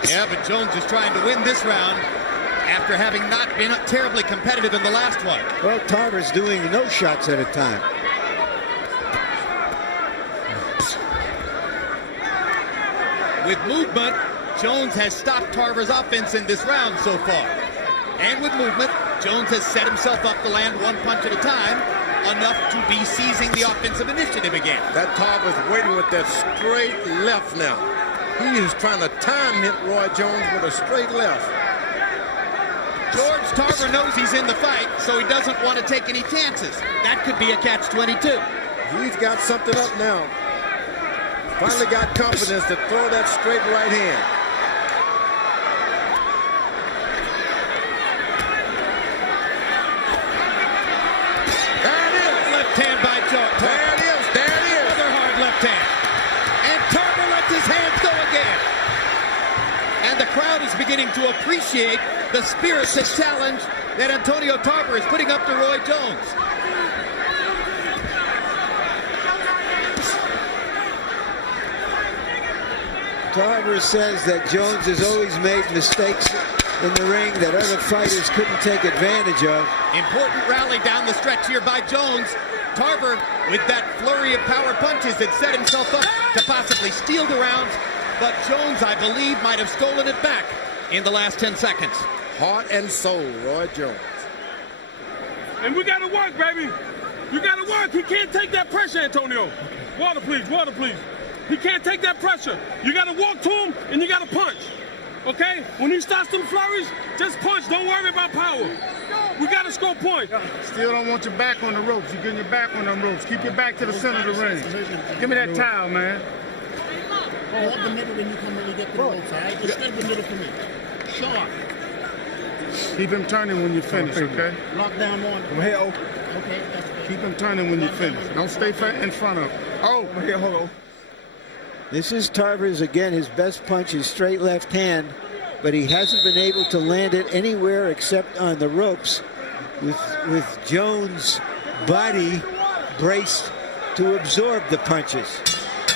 Yeah, but Jones is trying to win this round after having not been terribly competitive in the last one. Well, Tarver's doing no shots at a time. With movement, Jones has stopped Tarver's offense in this round so far. And with movement, Jones has set himself up to land one punch at a time, enough to be seizing the offensive initiative again. That Tarver's waiting with that straight left now. He is trying to time hit Roy Jones with a straight left. George Tarver knows he's in the fight, so he doesn't want to take any chances. That could be a catch-22. He's got something up now. Finally got confidence to throw that straight right hand. There it is. Left hand by George. There it is. Another hard left hand. And Tarver lets his hands go again. And the crowd is beginning to appreciate the spirited challenge that Antonio Tarver is putting up to Roy Jones. Tarver says that Jones has always made mistakes in the ring that other fighters couldn't take advantage of. Important rally down the stretch here by Jones. Tarver, with that flurry of power punches, had set himself up to possibly steal the rounds, but Jones, I believe, might have stolen it back in the last 10 seconds. Heart and soul, Roy Jones. And we got to work, baby. You got to work. He can't take that pressure, Antonio. Water, please. Water, please. He can't take that pressure. You got to walk to him, and you got to punch. Okay? When he starts them flurries, just punch. Don't worry about power. We got to score points. Still don't want your back on the ropes. You're getting your back on them ropes. Keep your back to the center of the ring. Give me that towel, man. Hold up the middle when you come when you get to the ropes, all right? Just step the middle for me. Sharp. Keep him turning when you finish, okay? Lock down on. Okay, that's good. keep him turning when you finish. Don't stay in front of him. Oh, here, hold on. This is Tarver's, again, his best punch is straight left hand, but he hasn't been able to land it anywhere except on the ropes with Jones' body braced to absorb the punches.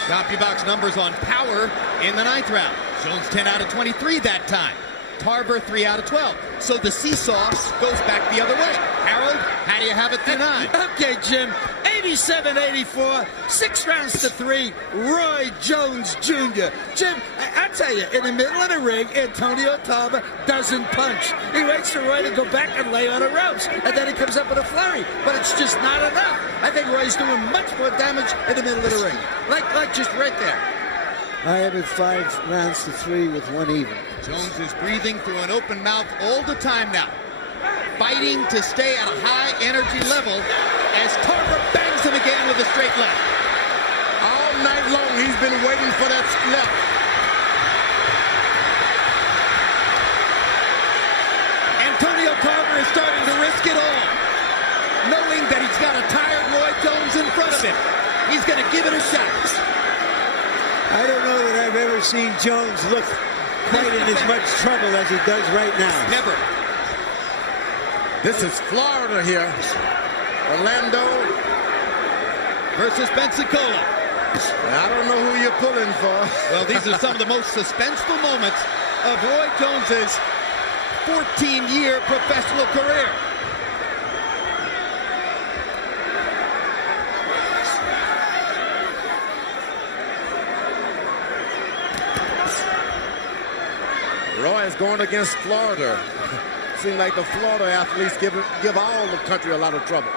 CompuBox numbers on power in the 9th round. Jones 10 out of 23 that time. Tarver 3 out of 12. So the seesaw goes back the other way. Harold, How do you have it through 9? Okay, Jim. 87-84, 6 rounds to 3. Roy Jones Jr. Jim, I tell you, in the middle of the ring, Antonio Tarver doesn't punch. He waits for Roy to go back and lay on the ropes, and then he comes up with a flurry. But it's just not enough. I think Roy's doing much more damage in the middle of the ring, like just right there. I have it 5 rounds to 3 with 1 even. Jones is breathing through an open mouth all the time now, fighting to stay at a high energy level as Tarver bangs him again with a straight left. All night long he's been waiting for that left. Antonio Tarver is starting to risk it all, knowing that he's got a tired Roy Jones in front of him. He's going to give it a shot. I don't know that I've ever seen Jones look quite in as much trouble as he does right now. Never. This is Florida here. Orlando versus Pensacola. I don't know who you're pulling for. Well, these are some of the most suspenseful moments of Roy Jones's 14-year professional career. Roy is going against Florida. Seems like the Florida athletes give all the country a lot of trouble.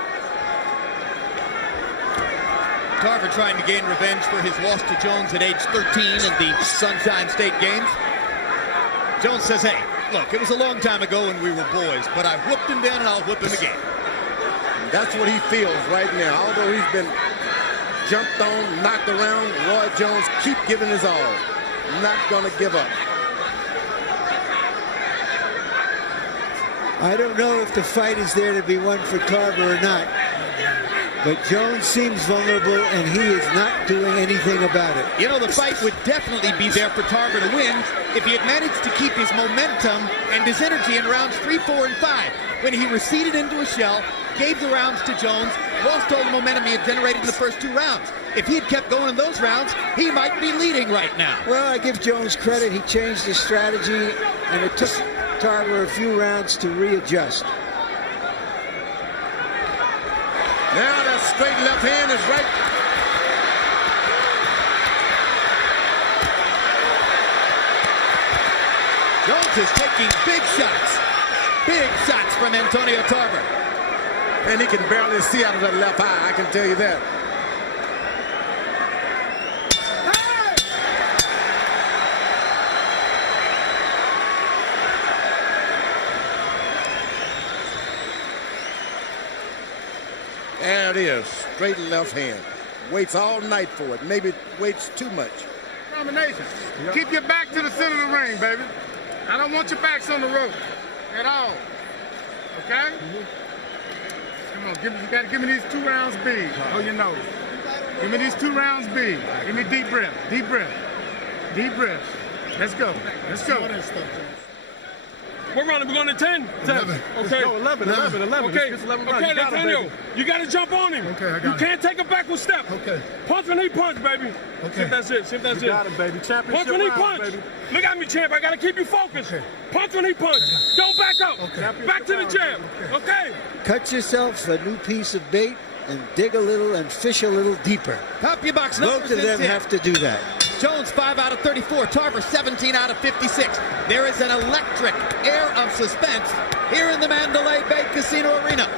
Tarver trying to gain revenge for his loss to Jones at age 13 in the Sunshine State Games. Jones says, hey, look, it was a long time ago when we were boys, but I whooped him then and I'll whoop him again. That's what he feels right now. Although he's been jumped on, knocked around, Roy Jones keep giving his all. Not going to give up. I don't know if the fight is there to be won for Tarver or not, but Jones seems vulnerable and he is not doing anything about it. You know, the fight would definitely be there for Tarver to win if he had managed to keep his momentum and his energy in rounds 3, 4, and 5. When he receded into a shell, gave the rounds to Jones, lost all the momentum he had generated in the first 2 rounds. If he had kept going in those rounds, he might be leading right now. Well, I give Jones credit. He changed his strategy, and it took Tarver a few rounds to readjust. Now that straight left hand is right. Jones is taking big shots from Antonio Tarver. And he can barely see out of that left eye, I can tell you that. There it is, straight left hand. Waits all night for it, maybe waits too much. Combination. Yep. Keep your back to the center of the ring, baby. I don't want your backs on the rope at all. Okay? Come on, you gotta give me these 2 rounds big. Oh, your nose. Give me these 2 rounds big. Give me deep breath, deep breath, deep breath. Let's go. Let's go. What round are we going to 10? 11. Okay. No, 11. Okay. It's 11 rounds. Okay, You got it, Nathaniel, baby. you got to jump on him. Okay, I got You it. can't take a backward step. Okay. Punch when he punch, baby. Okay. See if that's it. See if that's You it. got it, baby. Championship Punch when he rounds, punch. baby. Look at me, champ. I got to keep you focused. Okay. Punch when he punch. Don't back up. Okay. Back to the jab. Okay. Cut yourself a new piece of bait and dig a little and fish a little deeper. Top your box numbers. Both of them have to do that. Jones 5 out of 34, Tarver 17 out of 56. There is an electric air of suspense here in the Mandalay Bay Casino Arena.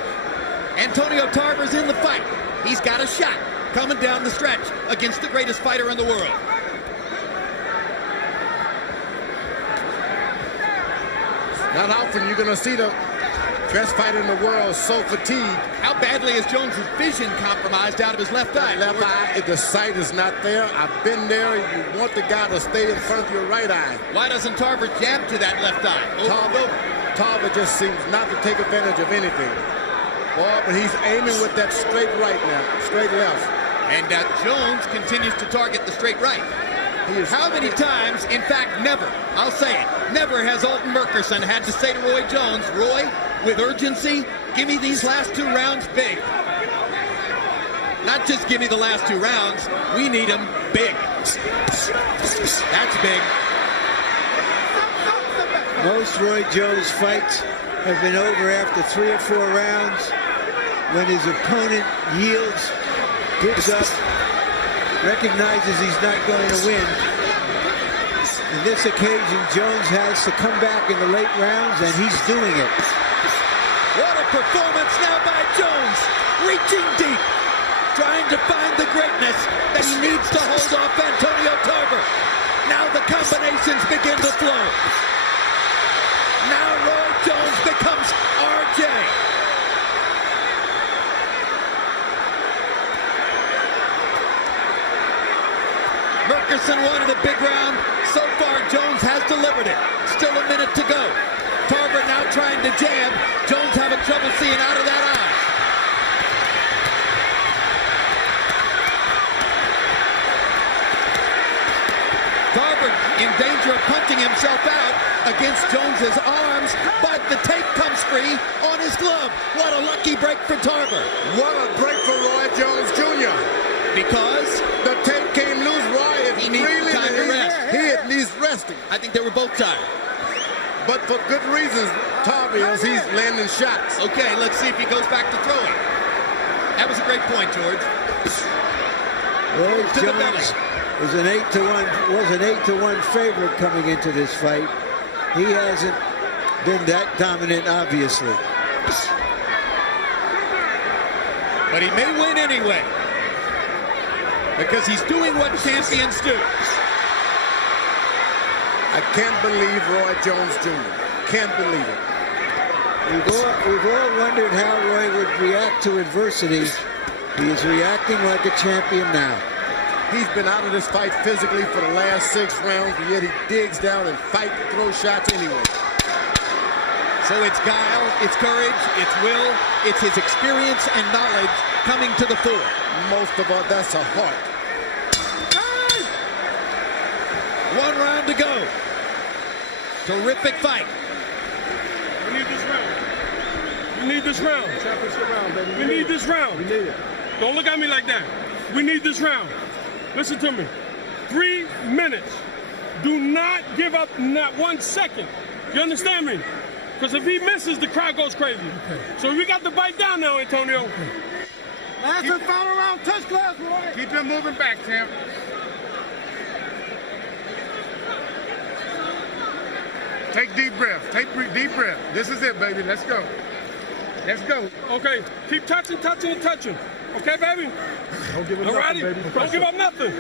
Antonio Tarver's in the fight. He's got a shot coming down the stretch against the greatest fighter in the world. Not often you're going to see the best fighter in the world so fatigued. How badly is Jones' vision compromised out of his left eye? Left eye, the sight is not there. I've been there. You want the guy to stay in front of your right eye. Why doesn't Tarver jab to that left eye? Tarver just seems not to take advantage of anything. Boy, but he's aiming with that straight right now, straight left. And Jones continues to target the straight right. How many times, in fact, never, I'll say it, never has Alton Merkerson had to say to Roy Jones, Roy, with urgency, give me these last 2 rounds big. Not just give me the last 2 rounds, we need them big. That's big. Most Roy Jones fights have been over after 3 or 4 rounds. when his opponent yields, gives up, recognizes he's not going to win. In this occasion, Jones has to come back in the late rounds, and he's doing it. What a performance now by Jones, reaching deep, trying to find the greatness that he needs to hold off Antonio Tarver. Now the combinations begin to flow. Now Roy Jones becomes RJ. Murchison wanted a big round. So far, Jones has delivered it. Still a minute to go. Tarver now trying to jab. Jones having trouble seeing out of that eye. Tarver in danger of punching himself out against Jones's arms, but the tape comes free on his glove. What a lucky break for Tarver. What a break for Roy Jones Jr. Because the tape came loose. Roy is he needs really time to rest. He's resting. I think they were both tired. But for good reasons, Tarver is he's landing shots. Okay, let's see if he goes back to throwing. That was a great point, George. Roy Jones was an 8-1 favorite coming into this fight. He hasn't been that dominant, obviously. But he may win anyway, because he's doing what champions do. I can't believe Roy Jones Jr. Can't believe it. We've all wondered how Roy would react to adversity. He is reacting like a champion now. He's been out of this fight physically for the last 6 rounds, but yet he digs down and throws shots anyway. So it's guile, it's courage, it's will, it's his experience and knowledge coming to the fore. Most of all, that's a heart. 1 round to go. Terrific fight. We need this round. We need this round. Championship round, baby. We need this round. We need it. Don't look at me like that. We need this round. Listen to me. 3 minutes. Do not give up not 1 second. You understand me? Because if he misses, the crowd goes crazy. Okay. So we got to bite down now, Antonio. Okay. Last and final round, touch glass, Roy. Keep him moving back, champ. Take deep breath. Take deep breath. This is it, baby. Let's go. Let's go. Okay. Keep touching. Okay, baby? Don't give up nothing, baby. Don't give up nothing.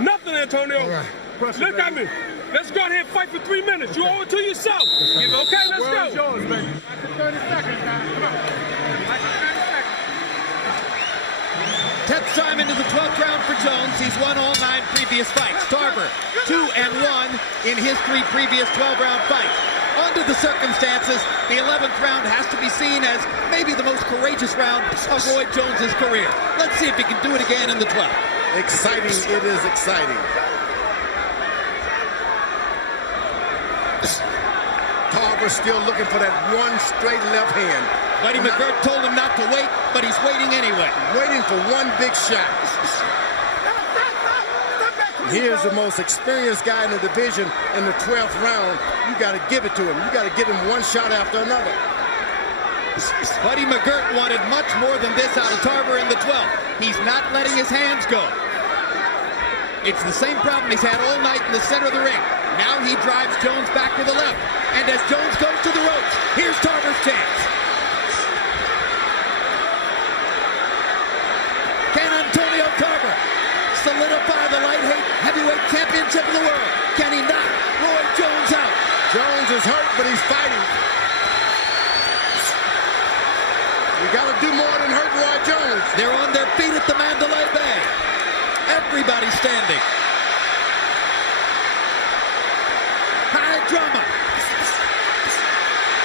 Nothing, Antonio. All right. Pressure, look at me. Let's go ahead and fight for 3 minutes. You owe it to yourself. Okay, let's go. It's yours, baby. 30 seconds, guys. Come on. 10th time into the 12th round for Jones. He's won all 9 previous fights. Tarver, 2-1 in his 3 previous 12-round fights. Under the circumstances, the 11th round has to be seen as maybe the most courageous round of Roy Jones's career. Let's see if he can do it again in the 12th. Exciting, it is exciting. Tarver still looking for that one straight left hand. Buddy McGirt told him not to wait, but he's waiting anyway. Waiting for one big shot. Here's the most experienced guy in the division in the 12th round. You got to give it to him. You got to give him one shot after another. Buddy McGirt wanted much more than this out of Tarver in the 12th. He's not letting his hands go. It's the same problem he's had all night in the center of the ring. Now he drives Jones back to the left. And as Jones goes to the ropes, here's Tarver's chance. Can Antonio Tarver solidify the light heavyweight championship of the world? Can he knock Roy Jones out? Jones is hurt, but he's fighting. We got to do more than hurt Roy Jones. They're on their feet at the Mandalay Bay. Everybody standing. High drama.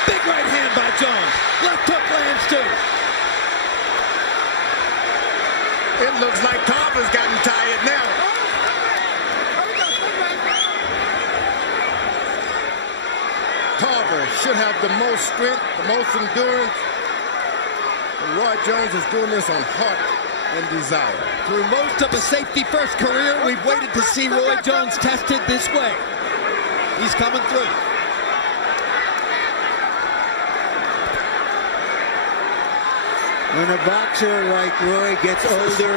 Big right hand by Jones. Left hook lands too. It looks like Tarver's gotten tired now. Tarver should have the most strength, the most endurance. And Roy Jones is doing this on heart and desire. Through most of a safety-first career, we've waited to see Roy Jones tested this way. He's coming through. When a boxer like Roy gets older,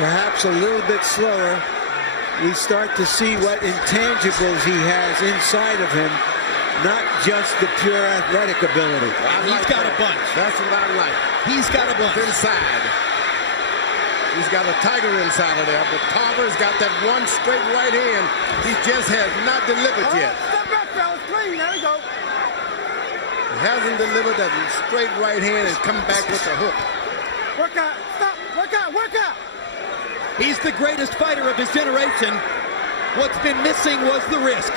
perhaps a little bit slower, we start to see what intangibles he has inside of him, not just the pure athletic ability. He's got a bunch. That's what I like. He's got a bunch. Inside. He's got a tiger inside of there, but Tarver's got that one straight right hand. He just has not delivered yet. Step back, fellas, clean. There we go. He hasn't delivered that straight right hand and come back with the hook. Work out. Stop. Work out. Work out. He's the greatest fighter of his generation. What's been missing was the risk.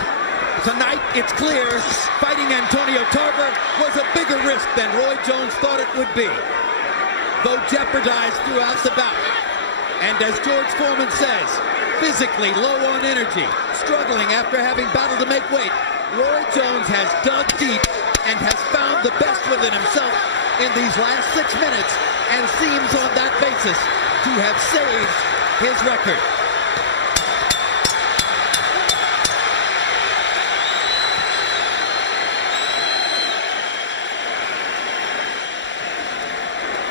Tonight, it's clear, fighting Antonio Tarver was a bigger risk than Roy Jones thought it would be, though jeopardized throughout the bout. And as George Foreman says, physically low on energy, struggling after having battled to make weight, Roy Jones has dug deep and has found the best within himself in these last 6 minutes and seems on that basis to have saved his record.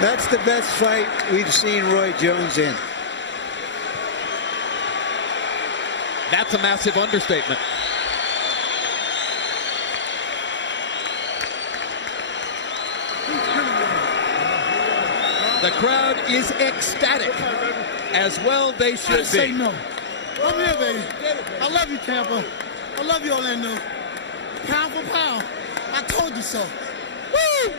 That's the best fight we've seen Roy Jones in. That's a massive understatement. The crowd is ecstatic, as well they should Say be. no. Come here, baby. I love you, Tampa. I love you, Orlando. Pound for pound. I told you so. Woo!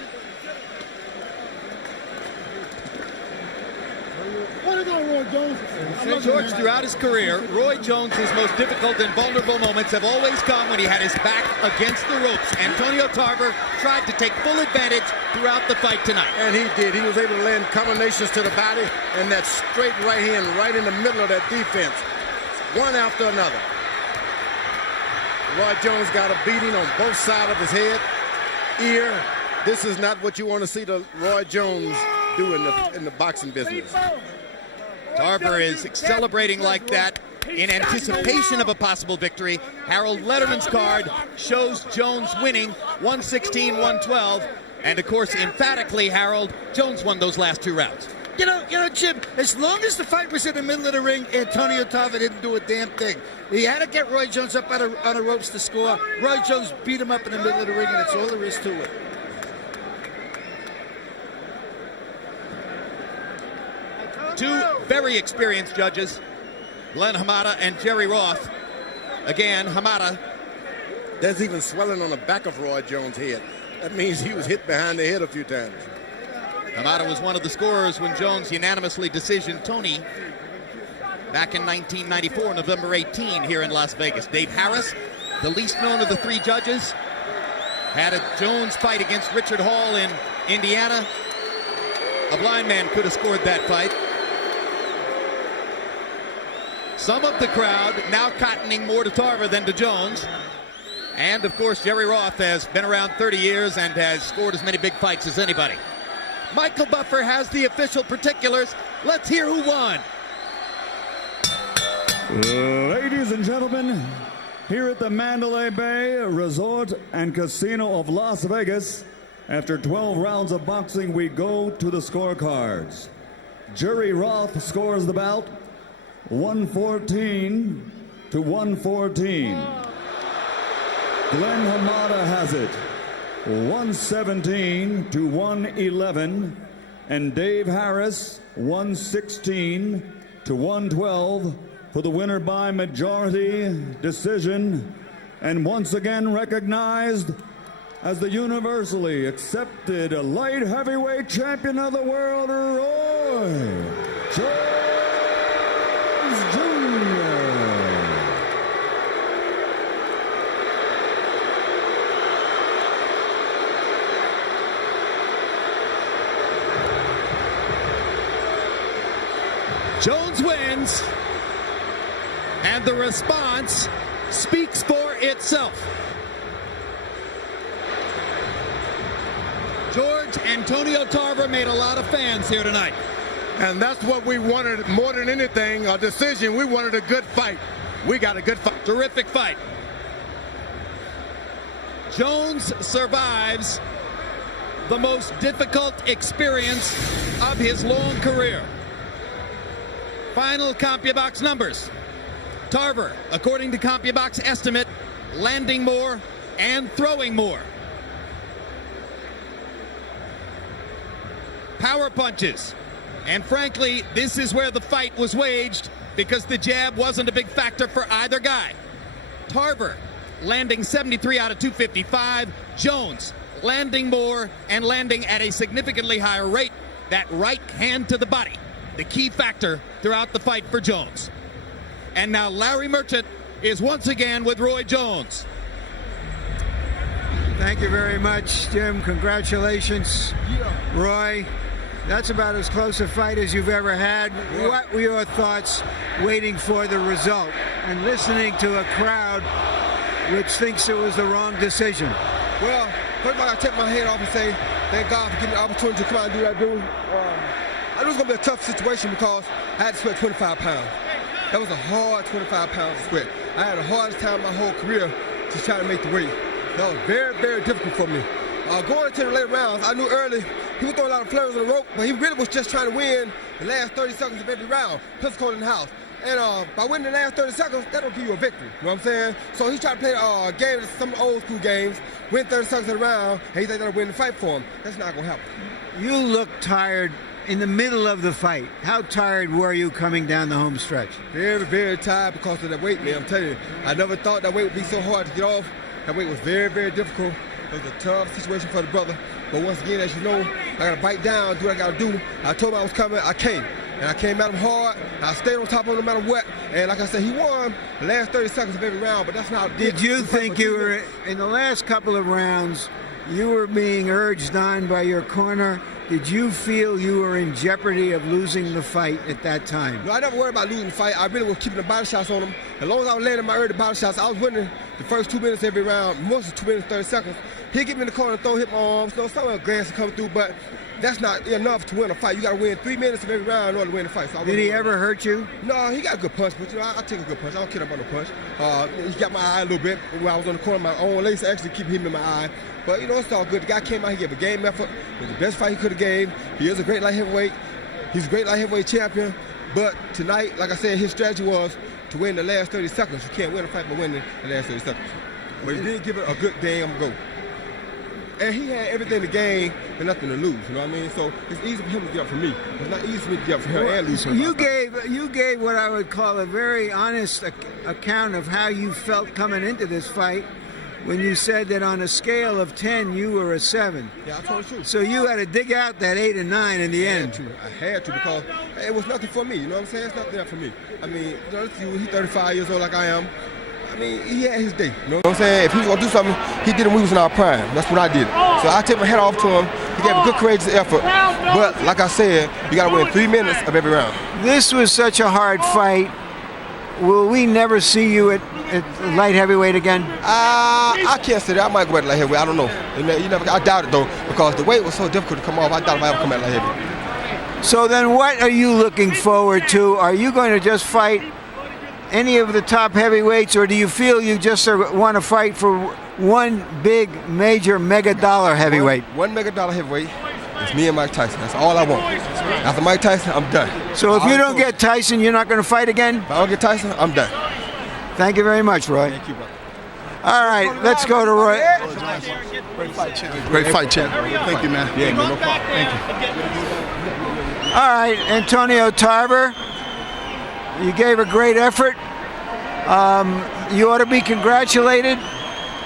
What about Roy Jones? I love you, George, man. throughout his career, Roy Jones's most difficult and vulnerable moments have always come when he had his back against the ropes. Antonio Tarver tried to take full advantage throughout the fight tonight. And he did. He was able to land combinations to the body and that straight right hand right in the middle of that defense. One after another. Roy Jones got a beating on both sides of his head, ear. This is not what you want to see the Roy Jones do in the boxing business. Tarver is celebrating like that in anticipation of a possible victory. Harold Letterman's card shows Jones winning 116-112. And of course, emphatically, Harold, Jones won those last 2 rounds. You know, Jim, as long as the fight was in the middle of the ring, Antonio Tarver didn't do a damn thing. He had to get Roy Jones up on the ropes to score. Roy Jones beat him up in the middle of the ring, and that's all there is to it. Two very experienced judges, Glenn Hamada and Jerry Roth. Again, Hamada. There's even swelling on the back of Roy Jones' head. That means he was hit behind the head a few times. Hamada was one of the scorers when Jones unanimously decisioned Tony back in 1994, November 18, here in Las Vegas. Dave Harris, the least known of the 3 judges, had a Jones fight against Richard Hall in Indiana. A blind man could have scored that fight. Some of the crowd now cottoning more to Tarver than to Jones. And, of course, Jerry Roth has been around 30 years and has scored as many big fights as anybody. Michael Buffer has the official particulars. Let's hear who won. Ladies and gentlemen, here at the Mandalay Bay Resort and Casino of Las Vegas, after 12 rounds of boxing, we go to the scorecards. Jerry Roth scores the bout 114-114. Glenn Hamada has it 117-111, and Dave Harris 116-112 for the winner by majority decision, and once again recognized as the universally accepted light heavyweight champion of the world, Roy Jones Jr. Jones wins, and the response speaks for itself. George, Antonio Tarver made a lot of fans here tonight. And that's what we wanted more than anything, a decision. We wanted a good fight. We got a good fight. Terrific fight. Jones survives the most difficult experience of his long career. Final CompuBox numbers. Tarver, according to CompuBox estimate, landing more and throwing more. Power punches. And frankly, this is where the fight was waged because the jab wasn't a big factor for either guy. Tarver landing 73 out of 255. Jones landing more and landing at a significantly higher rate. That right hand to the body, the key factor throughout the fight for Jones. And now Larry Merchant is once again with Roy Jones. Thank you very much, Jim. Congratulations, Roy. That's about as close a fight as you've ever had. What were your thoughts waiting for the result and listening to a crowd which thinks it was the wrong decision? Well, first of all, I take my head off and say, thank God for giving me the opportunity to come out and do what I do. I knew it was going to be a tough situation because I had to sweat 25 pounds. That was a hard 25 pounds to sweat. I had the hardest time my whole career just trying to make the weight. That was very, very difficult for me. Going into the later rounds, I knew early he was throwing a lot of flurries on the rope, but he really was just trying to win the last 30 seconds of every round. Pistol in the house. And by winning the last 30 seconds, that don't give you a victory. You know what I'm saying? So he's trying to play a game, some of the old school games, win 30 seconds of the round, and he think that'll win the fight for him. That's not going to happen. You look tired in the middle of the fight. How tired were you coming down the home stretch? Very, very tired because of that weight, man. I'm telling you, I never thought that weight would be so hard to get off. That weight was very, very difficult. It was a tough situation for the brother. But once again, as you know, I got to bite down, do what I got to do. I told him I was coming, I came. And I came at him hard. I stayed on top of him no matter what. And like I said, he won the last 30 seconds of every round, but that's not... Did you think you were, in the last couple of rounds, you were being urged on by your corner? Did you feel you were in jeopardy of losing the fight at that time? No, I never worried about losing the fight. I really was keeping the body shots on him. As long as I was landing my early body shots, I was winning the first 2 minutes every round, most of 2 minutes, 30 seconds. He'd get me in the corner and hit my arms. You know, some of the grass would come through, but that's not enough to win a fight. You got to win 3 minutes of every round in order to win the fight. So did he ever hurt you? No, he got a good punch, but you know, I take a good punch. I don't care about no punch. He got my eye a little bit when I was on the corner. My own lace actually keep hitting me in my eye. But, you know, it's all good. The guy came out, he gave a game effort. It was the best fight he could have gave. He is a great light heavyweight. He's a great light heavyweight champion. But tonight, like I said, his strategy was to win the last 30 seconds. You can't win a fight by winning the last 30 seconds. But he did give it a good damn go. And he had everything to gain and nothing to lose, you know what I mean? So it's easy for him to get up for me. It's not easy for me to get up for him and lose for him. You gave what I would call a very honest account of how you felt coming into this fight when you said that on a scale of 10, you were a 7. Yeah, I told the truth. So you had to dig out that 8 and 9 in the end. I had to because it was nothing for me, you know what I'm saying? It's nothing there for me. I mean, you know, he's 35 years old like I am. I mean, he had his day. You know what I'm saying? If he was going to do something, he did it when we was in our prime. That's what I did. So I take my head off to him. He gave a good, courageous effort. But like I said, you got to win 3 minutes of every round. This was such a hard fight. Will we never see you at light heavyweight again? I can't say that. I might go at light heavyweight. I don't know. I doubt it, though, because the weight was so difficult to come off. I doubt if I ever come at light heavyweight. So then what are you looking forward to? Are you going to just fight any of the top heavyweights, or do you feel you just want to fight for one big, major, mega-dollar heavyweight? One mega-dollar heavyweight is me and Mike Tyson. That's all I want. After Mike Tyson, I'm done. So if you don't get Tyson, you're not going to fight again? If I don't get Tyson, I'm done. Thank you very much, Roy. Thank you, brother. All right, let's go to Roy. Great fight, champ. Great fight, champ. Thank you, man. Yeah, man, no problem. Thank you. All right, Antonio Tarver, you gave a great effort. You ought to be congratulated,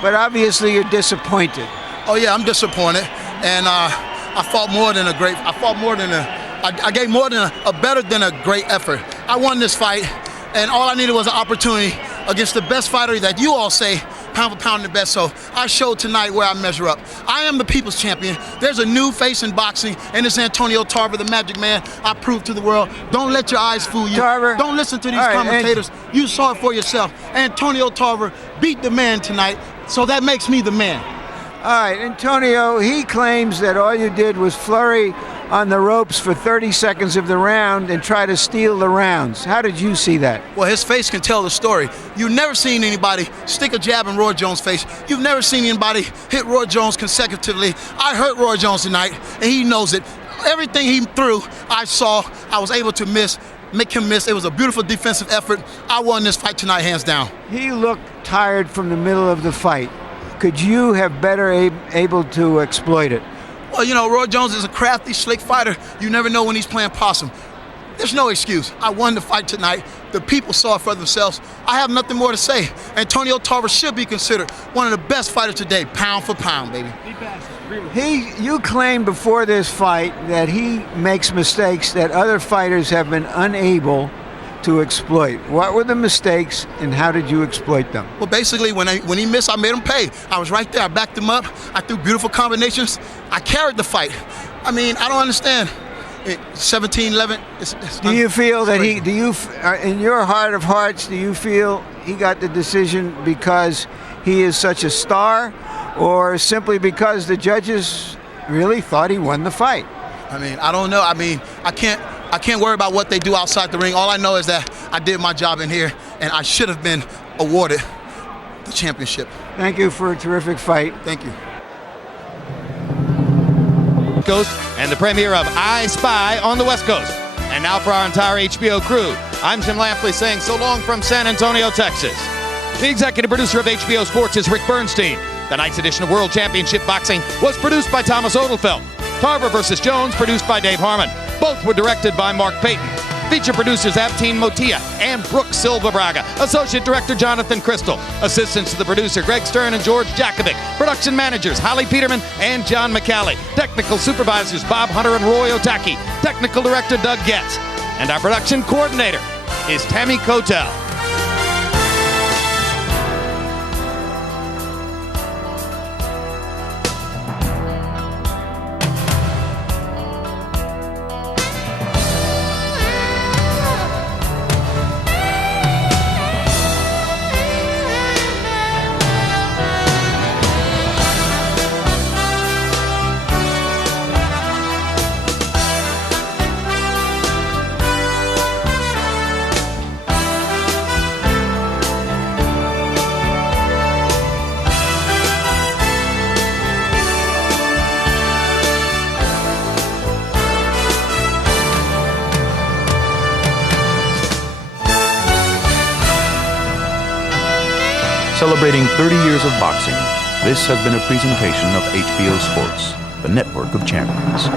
but obviously you're disappointed. Oh yeah, I'm disappointed, and I fought more than a great. I gave more than a better than a great effort. I won this fight, and all I needed was an opportunity against the best fighter that you all say pound for pound the best. So I showed tonight where I measure up. I am the people's champion. There's a new face in boxing, and it's Antonio Tarver, the Magic Man. I proved to the world. Don't let your eyes fool you. Tarver. Don't listen to these commentators. You saw it for yourself. Antonio Tarver beat the man tonight, so that makes me the man. All right, Antonio, he claims that all you did was flurry on the ropes for 30 seconds of the round and try to steal the rounds. How did you see that? Well, his face can tell the story. You've never seen anybody stick a jab in Roy Jones' face. You've never seen anybody hit Roy Jones consecutively. I hurt Roy Jones tonight, and he knows it. Everything he threw, I saw. I was able to make him miss. It was a beautiful defensive effort. I won this fight tonight, hands down. He looked tired from the middle of the fight. Could you have better able to exploit it? Well, you know, Roy Jones is a crafty, slick fighter. You never know when he's playing possum. There's no excuse. I won the fight tonight. The people saw it for themselves. I have nothing more to say. Antonio Tarver should be considered one of the best fighters today, pound for pound, baby. You claimed before this fight that he makes mistakes that other fighters have been unable to exploit. What were the mistakes, and how did you exploit them? Well, basically, when he missed, I made him pay. I was right there. I backed him up. I threw beautiful combinations. I carried the fight. I mean, I don't understand. 17-11. Do you feel that in your heart of hearts, do you feel he got the decision because he is such a star, or simply because the judges really thought he won the fight? I mean, I don't know. I mean, I can't worry about what they do outside the ring. All I know is that I did my job in here, and I should have been awarded the championship. Thank you for a terrific fight. Thank you. Coast and the premiere of I Spy on the West Coast. And now for our entire HBO crew, I'm Jim Lampley saying so long from San Antonio, Texas. The executive producer of HBO Sports is Rick Bernstein. Tonight's edition of World Championship Boxing was produced by Thomas Odelfelt. Tarver vs. Jones, produced by Dave Harmon. Both were directed by Mark Payton. Feature producers Abtine Motilla and Brooke Silva Braga. Associate Director Jonathan Crystal. Assistants to the producer Greg Stern and George Jakovic. Production managers Holly Peterman and John McCallie. Technical supervisors Bob Hunter and Roy Otaki. Technical Director Doug Getz. And our production coordinator is Tammy Kotel. Celebrating 30 years of boxing, this has been a presentation of HBO Sports, the network of champions.